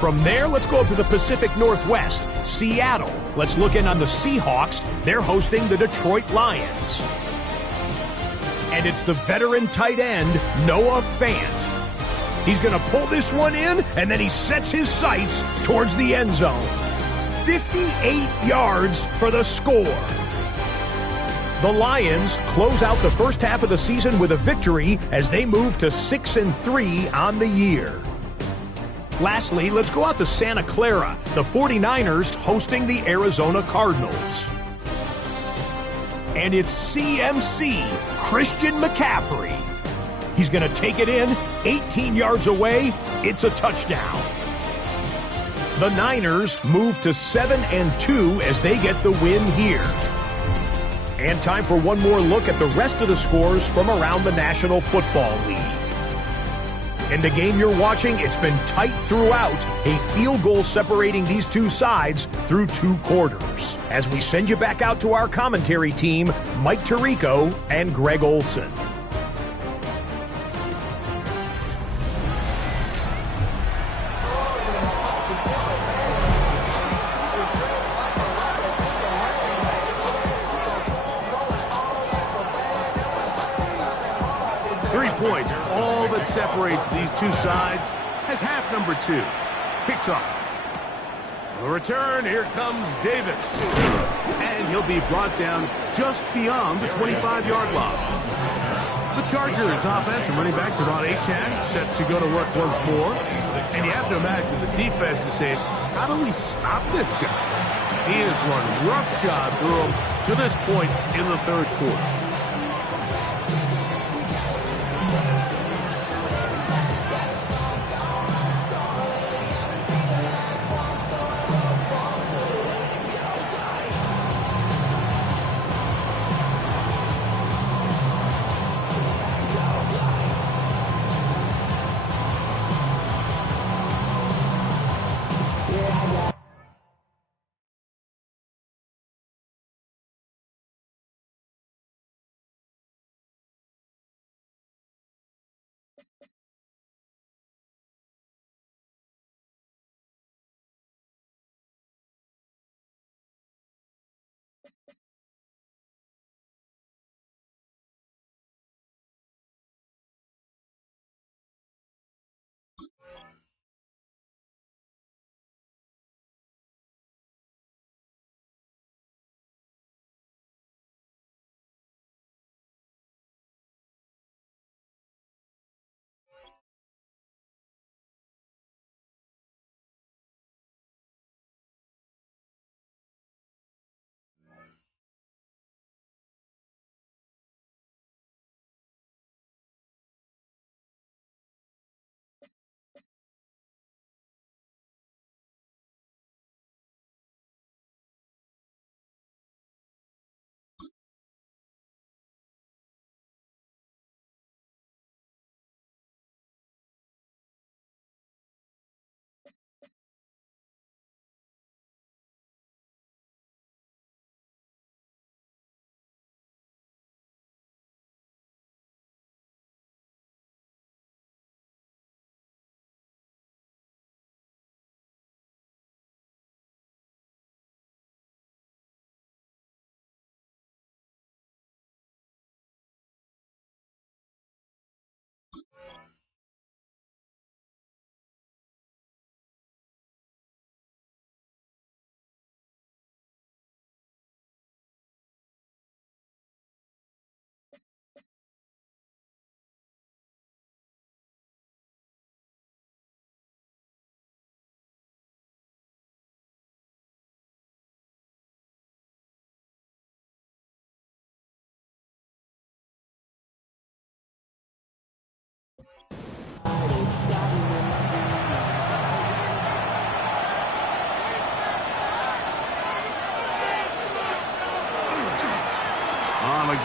From there, let's go up to the Pacific Northwest, Seattle. Let's look in on the Seahawks. They're hosting the Detroit Lions. And it's the veteran tight end, Noah Fant. He's going to pull this one in, and then he sets his sights towards the end zone. 58 yards for the score. The Lions close out the first half of the season with a victory as they move to 6-3 on the year. Lastly, let's go out to Santa Clara, the 49ers hosting the Arizona Cardinals. And it's CMC, Christian McCaffrey. He's going to take it in, 18 yards away, it's a touchdown. The Niners move to 7-2 as they get the win here. And time for one more look at the rest of the scores from around the National Football League. In the game you're watching, it's been tight throughout, a field goal separating these two sides through 2 quarters. As we send you back out to our commentary team, Mike Tirico and Greg Olson. Points, all that separates these two sides, as half number 2 kicks off. The return, here comes Davis. And he'll be brought down just beyond the 25-yard line. The Chargers offense and running back Deron Achane set to go to work once more. And you have to imagine the defense is saying, how do we stop this guy? He has run roughshod through him to this point in the 3rd quarter.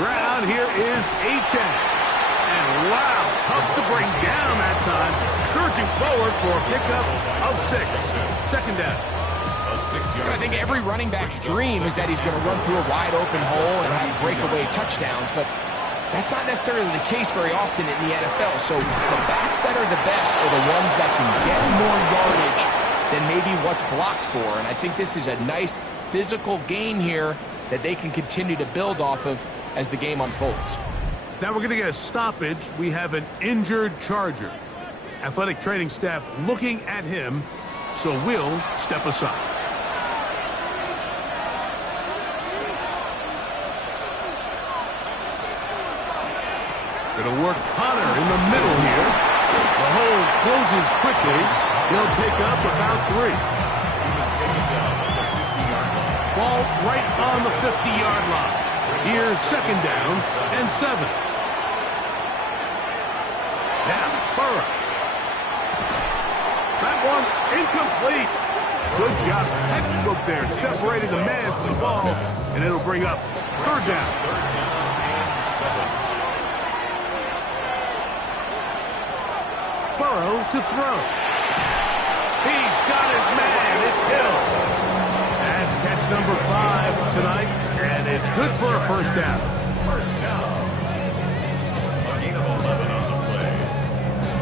ground. Here is Achane. And wow, tough to bring down that time. Surging forward for a pickup of 6. Second down. I think every running back's dream is that he's going to run through a wide open hole and have breakaway touchdowns, but that's not necessarily the case very often in the NFL. So the backs that are the best are the ones that can get more yardage than maybe what's blocked for. And I think this is a nice physical gain here that they can continue to build off of as the game unfolds. Now we're going to get a stoppage. We have an injured Charger. Athletic training staff looking at him, so we'll step aside. Going to work Connor in the middle here. The hole closes quickly. He'll pick up about 3. Ball right on the 50-yard line. Here's second down and 7. Now, Burrow. That one incomplete. Good job, textbook there, separating the man from the ball, and it'll bring up third down. Burrow to throw. He's got his man. It's Hill. That's catch number 5 tonight, and it's good for a first down. First down. A gain of 11 on the play.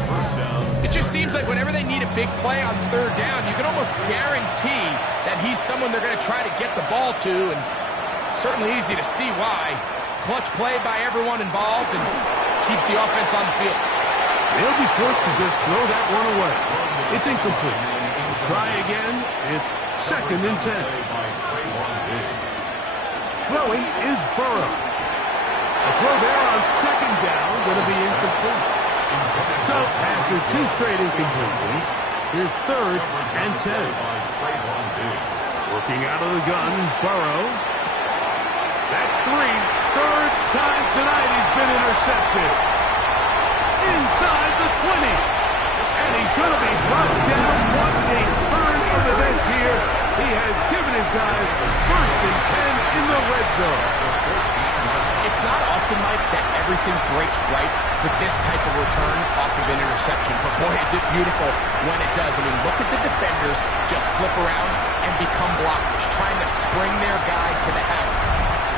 First down. It just seems like whenever they need a big play on third down, you can almost guarantee that he's someone they're going to try to get the ball to, and certainly easy to see why. Clutch play by everyone involved and keeps the offense on the field. They'll be forced to just throw that one away. It's incomplete. Try again. It's second and 10. Throwing is Burrow. The throw there on second down going to be incomplete. So after 2 straight incompletions, here's third and 10. Working out of the gun, Burrow. That's 3. Third time tonight he's been intercepted. Inside the 20. And he's going to be brought down. What a turn of events here. He has given his guys first and 10 in the red zone. It's not often, Mike, that everything breaks right for this type of return off of an interception. But boy, is it beautiful when it does. I mean, look at the defenders just flip around and become blockers, trying to spring their guy to the house.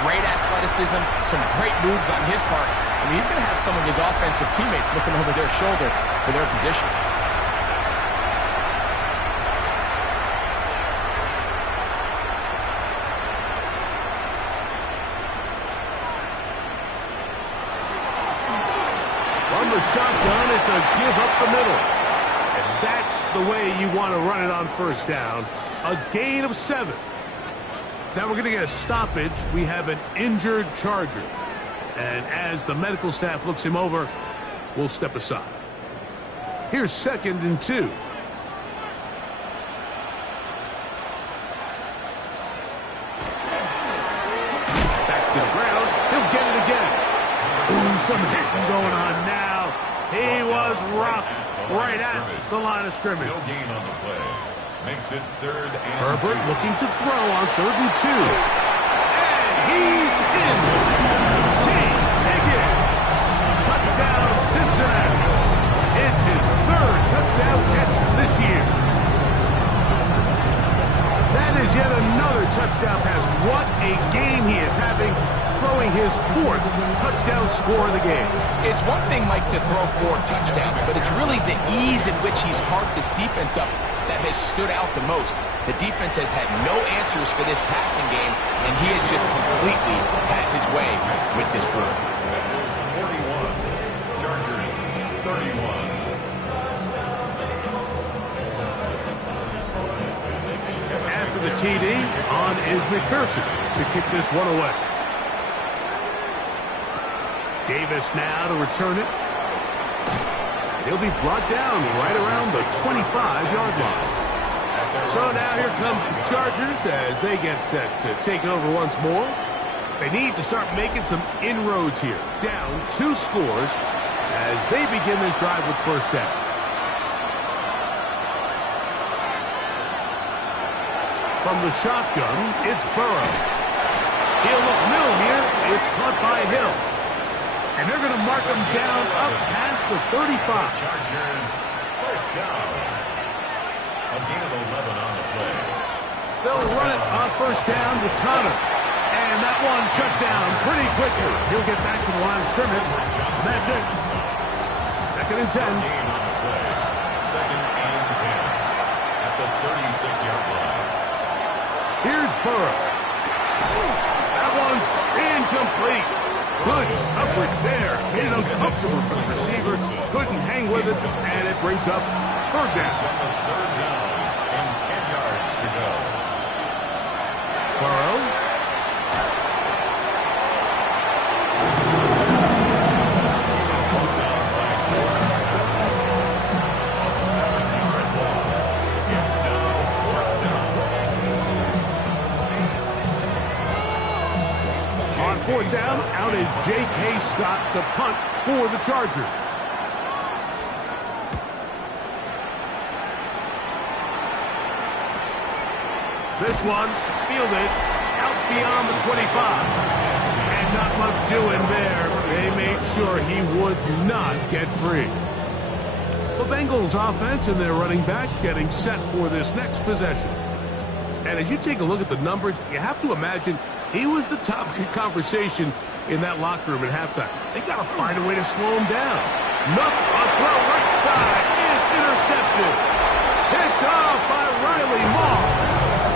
Great athleticism, some great moves on his part. I mean, he's going to have some of his offensive teammates looking over their shoulder for their position. From the shotgun, it's a give up the middle. And that's the way you want to run it on first down. A gain of 7. Now we're going to get a stoppage. We have an injured Charger. And as the medical staff looks him over, we'll step aside. Here's second and 2. Back to the ground. He'll get it again. Ooh, some hitting going on now. He was rocked right at the line of scrimmage. No gain on the play. Makes it third and Herbert 2. looking to throw on third and 2. And he's in. T. Higgins. Touchdown, Cincinnati. It's his 3rd touchdown catch this year. That is yet another touchdown pass. What a game he is having, throwing his 4th touchdown score of the game. It's one thing, Mike, to throw 4 touchdowns, but it's really the ease in which he's carved this defense up that has stood out the most. The defense has had no answers for this passing game, and he has just completely had his way with this group. That was 41. Chargers 31. After the TD, on is McPherson to kick this one away. Davis now to return it. He'll be brought down right around the 25-yard line. So now here comes the Chargers as they get set to take over once more. They need to start making some inroads here. Down 2 scores as they begin this drive with first down. From the shotgun, it's Burrow. He'll look middle here. It's caught by Hill. And they're going to mark him down up past the 35. Chargers, first down. A gain of 11 on the play. They'll run it on first down with Connor. And that one shut down pretty quickly. He'll get back to the line of scrimmage. That's it. Second and 10. Gain on the play. Second and 10 at the 36-yard line. Here's Burrow. That one's incomplete. Good coverage there. Made it uncomfortable for the receiver. Couldn't hang with it, and it brings up third down. On the third down and 10 yards to go. Burrow. Fourth down, out is J.K. Scott to punt for the Chargers. This one, fielded out beyond the 25. And not much doing there. They made sure he would not get free. The Bengals offense and their running back getting set for this next possession. And as you take a look at the numbers, you have to imagine he was the topic of conversation in that locker room at halftime. They got to find a way to slow him down. Nuff, a throw right side is intercepted. Picked off by Riley Moss.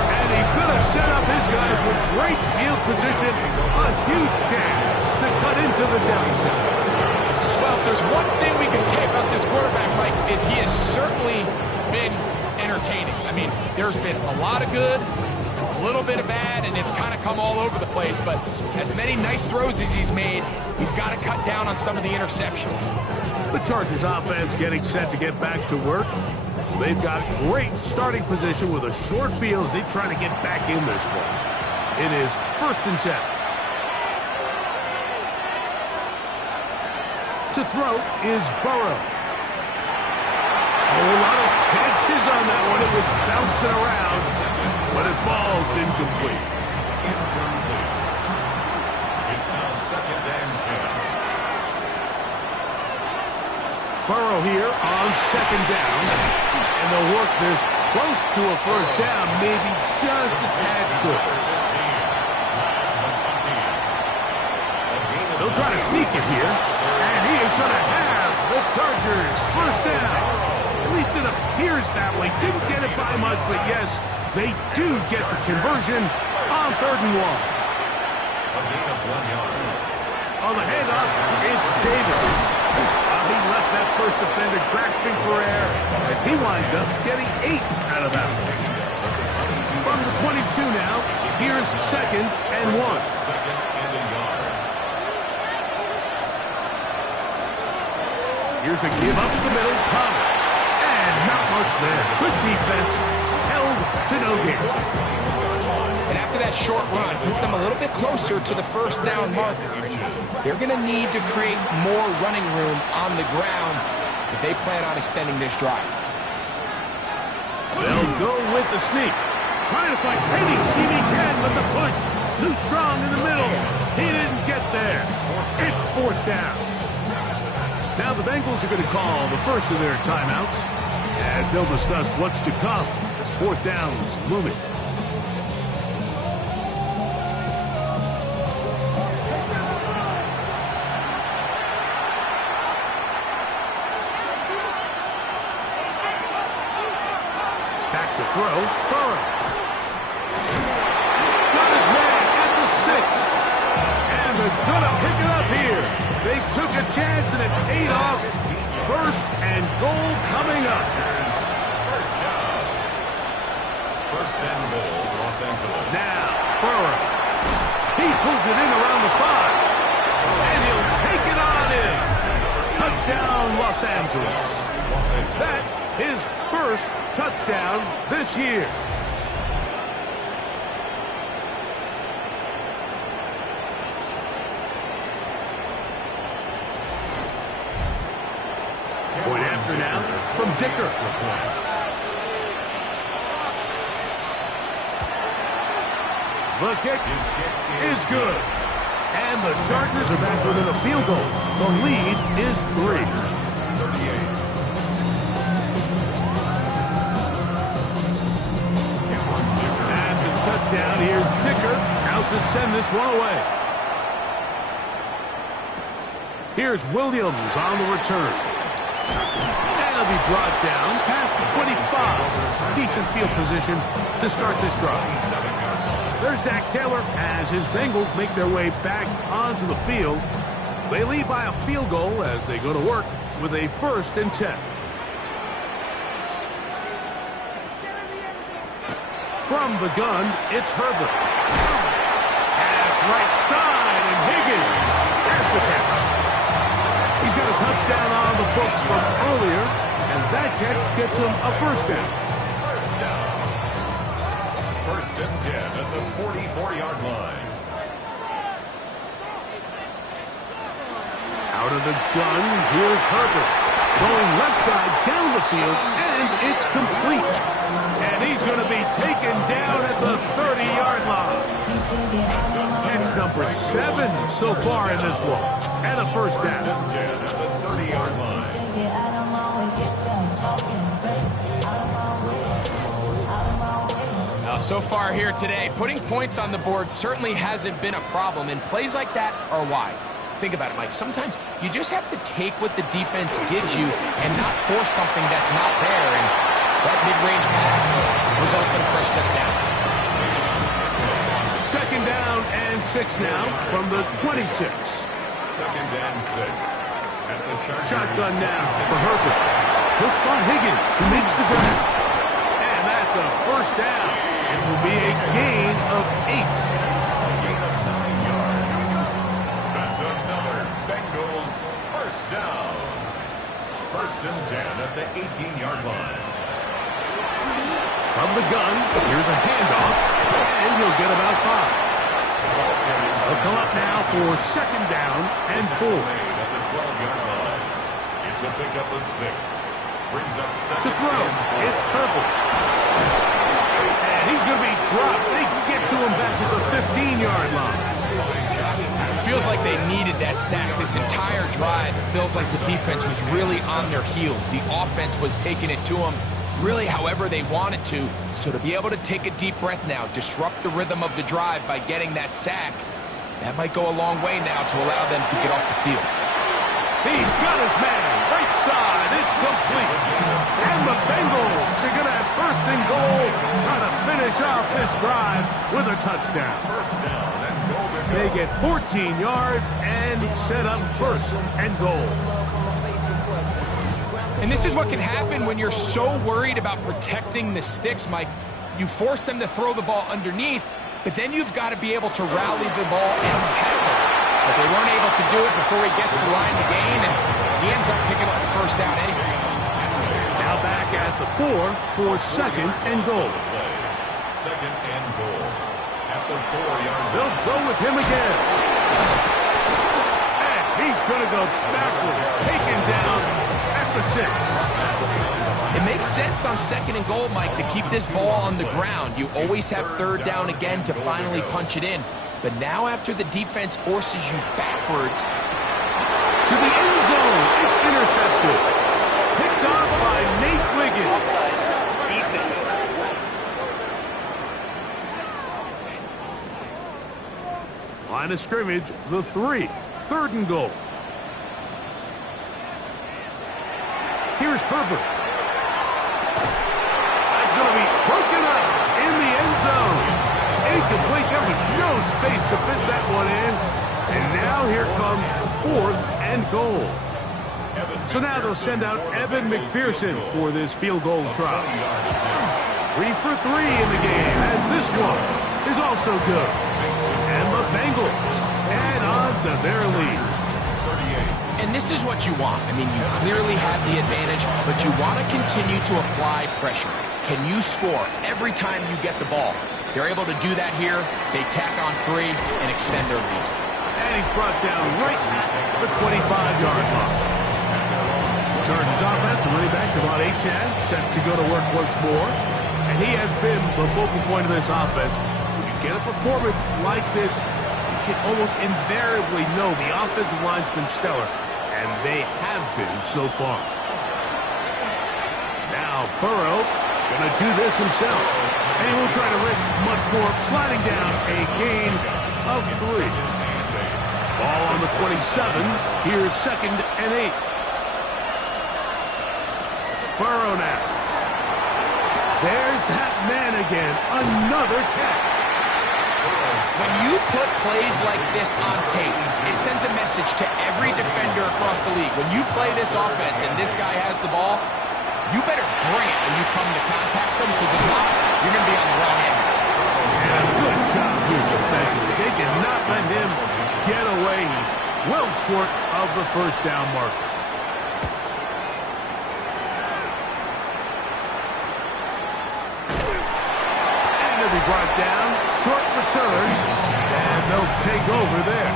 And he's going to set up his guys with great field position. A huge chance to cut into the deficit. Well, if there's one thing we can say about this quarterback, Mike, is he has certainly been entertaining. I mean, there's been a lot of good, a little bit of bad, and it's kind of come all over the place. But as many nice throws as he's made, he's got to cut down on some of the interceptions. The Chargers offense getting set to get back to work. They've got great starting position with a short field as they try to get back in this one. It is first and 10. To throw is Burrow. A lot of chances on that one. It was bouncing around, but it falls incomplete. It's now second and 10. Burrow here on second down, and they'll work this close to a first down, maybe just a tad short. They'll try to sneak it here, and he is going to have the Chargers first down. At least it appears that way. Didn't get it by much, but yes, they do get the conversion on third and 1. A gain of 1 yard. On the handoff, it's Davis. He left that first defender grasping for air as he winds up getting 8 out of that one. From the 22 now, here's second and 1. Second and a yard. Here's a give up the middle, Connor. And not much there. Good defense, held to no gain. And after that short run, puts them a little bit closer to the first down marker. They're going to need to create more running room on the ground if they plan on extending this drive. They'll go with the sneak. Trying to find Penny. Seamy can, but the push too strong in the middle. He didn't get there. It's fourth down. Now the Bengals are going to call the first of their timeouts as they'll discuss what's to come as fourth down's looming. Back to throw, Burrow. Got his man at the 6. And they're going to pick it up here. They took a chance and it paid off. First and goal coming up. First down. First and goal, Los Angeles. Now, Burrow. He pulls it in around the 5. And he'll take it on in. Touchdown, Los Angeles. That's his first touchdown this year. Point after now from Dicker. The kick is good. And the Chargers are back within a field goal. The lead is 3. 38. After the touchdown, here's Dicker out to send this one away. Here's Williams on the return. And he'll be brought down past the 25. Decent field position to start this drive. There's Zach Taylor as his Bengals make their way back onto the field. They lead by a field goal as they go to work with a 1st and 10. From the gun, it's Herbert. Pass right side, and Higgins. There's the catch. He's got a touchdown on the books from earlier, and that catch gets him a 1st down. 1st and 10 at the 44-yard line. Out of the gun, here's Herbert. Going left side down the field, and it's complete. And he's going to be taken down at the 30-yard line. Catch number 7 so far in this one. And a 1st down. 10 at the 30-yard line. Now, so far here today, putting points on the board certainly hasn't been a problem, and plays like that are why. Think about it, Mike. Sometimes you just have to take what the defense gives you and not force something that's not there, and that mid-range pass results in a fresh set of downs. 2nd down and 6 now from the 26. 2nd and 6 at the Chargers. Shotgun now for Herbert. He'll spot Higgins, who makes the grab. And that's a 1st down. It will be a gain of 8. Gain of 9 yards. That's another Bengals 1st down. 1st and 10 at the 18-yard line. From the gun, here's a handoff, and he'll get about 5. He'll come up now for 2nd down and 4. At the 12-yard line. It's a pickup of 6. Brings up 2nd. To throw, it's Herbert. And he's going to be dropped. They get to him back at the 15-yard line. It feels like they needed that sack this entire drive. It feels like the defense was really on their heels. The offense was taking it to them really however they wanted to. So to be able to take a deep breath now, disrupt the rhythm of the drive by getting that sack, that might go a long way now to allow them to get off the field. He's got his man. Right side. It's complete. And the Bengals are going to have 1st and goal. Trying to finish off this drive with a touchdown. 1st down and goal to go. They get 14 yards and set up 1st and goal. And this is what can happen when you're so worried about protecting the sticks, Mike. You force them to throw the ball underneath, but then you've got to be able to rally the ball and tackle. But they weren't able to do it before he gets the line to gain, and he ends up picking up the 1st down anyway. Now back at the 4 for 2nd and goal. 2nd and goal. At the 4-yard line. They'll go with him again. And he's going to go backward. Taken down at the 6. It makes sense on 2nd and goal, Mike, to keep this ball on the ground. You always have 3rd down again to finally punch it in. But now after the defense forces you backwards to the end zone, it's intercepted. Picked off by Nate Wiggins. Line of scrimmage, the 3. 3rd and goal. Here's Herbert. That's going to be broken up in the end zone. Incomplete. There was no space to fit that one in. And now here comes 4th and goal. So now they'll send out Evan McPherson for this field goal try. 3 for 3 in the game, as this one is also good. And the Bengals add on to their lead. And this is what you want. I mean, you clearly have the advantage, but you want to continue to apply pressure. Can you score every time you get the ball? They're able to do that here. They tack on 3 and extend their lead. And he's brought down right at the 25-yard line. Chargers offense running back to Devon Achane, set to go to work once more. And he has been the focal point of this offense. When you get a performance like this, you can almost invariably know the offensive line's been stellar, and they have been so far. Now Burrow gonna do this himself, and he won't try to risk much more, sliding down a gain of 3. Ball on the 27. Here's 2nd and 8. Burrow now. There's that man again. Another catch. When you put plays like this on tape, it sends a message to every defender across the league. When you play this offense and this guy has the ball, you better bring it when you come to contact him, because if not, you're going to be on the wrong end. And good job here defensively. They did not let him get away. He's well short of the first down marker. And he'll be brought down. Short return. And they'll take over there.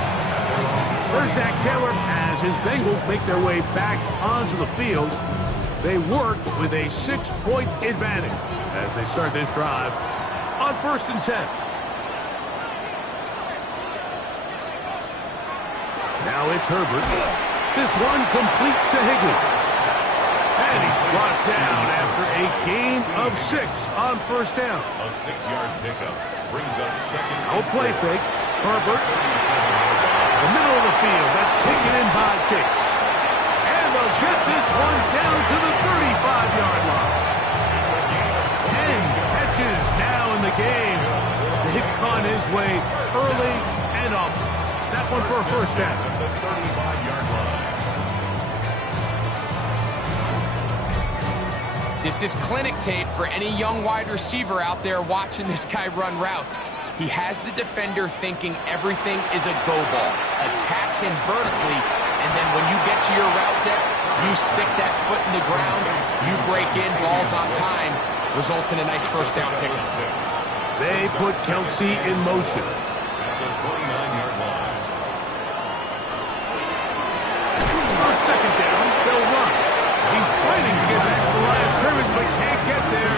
There's Zach Taylor as his Bengals make their way back onto the field. They work with a 6-point advantage as they start this drive on 1st and 10. Now it's Herbert. This one complete to Higgins. And he's brought down after a gain of 6 on 1st down. A 6-yard pickup brings up 2nd. No play fake. Herbert. The middle of the field. That's taken in by Chase. And they'll get this one down to the 35-yard line. 10 catches now in the game. They've gone his way early and often. That one for a first down. The 35-yard line. This is clinic tape for any young wide receiver out there watching this guy run routes. He has the defender thinking everything is a go ball. Attack him vertically, and then when you get to your route depth, you stick that foot in the ground, you break in, balls on time, results in a nice first down pickup. They put Kelsey in motion. At the 29-yard line. On 2nd down, they'll run. He's fighting to get back to the line of scrimmage, but can't get there.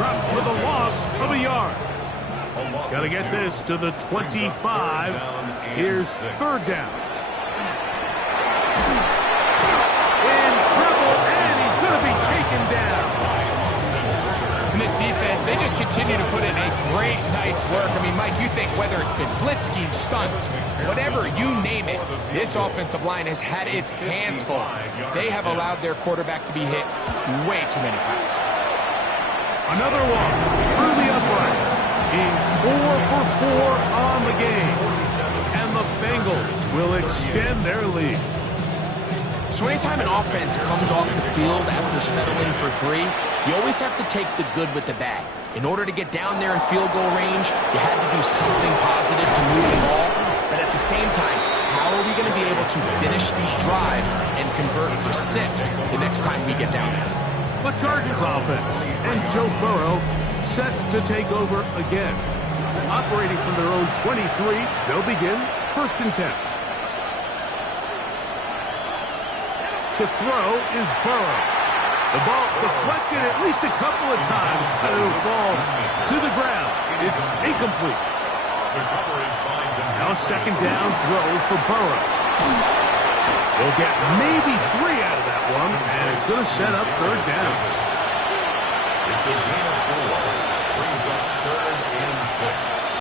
Dropped for the loss of a yard. Got to get this to the 25. Here's 3rd down. In trouble, and he's going to be taken down. In this defense, they just continue to put in a great night's work. I mean, Mike, you think whether it's been blitz scheme, stunts, whatever, you name it, this offensive line has had its hands full. They have allowed their quarterback to be hit way too many times. Another one through the uprights. He's 4 for 4 on the game. And the Bengals will extend their lead. So anytime an offense comes off the field after settling for 3, you always have to take the good with the bad. In order to get down there in field goal range, you had to do something positive to move the ball. But at the same time, how are we going to be able to finish these drives and convert for 6 the next time we get down there? The Chargers offense and Joe Burrow set to take over again. Operating from their own 23, they'll begin 1st and 10. To throw is Burrow. The ball deflected at least a couple of times, but it'll fall to the ground. It's incomplete. Now 2nd down throw for Burrow. They'll get maybe 3 out of that one, and it's going to set up 3rd down. It's a gain of 4. Brings up 3rd and 6.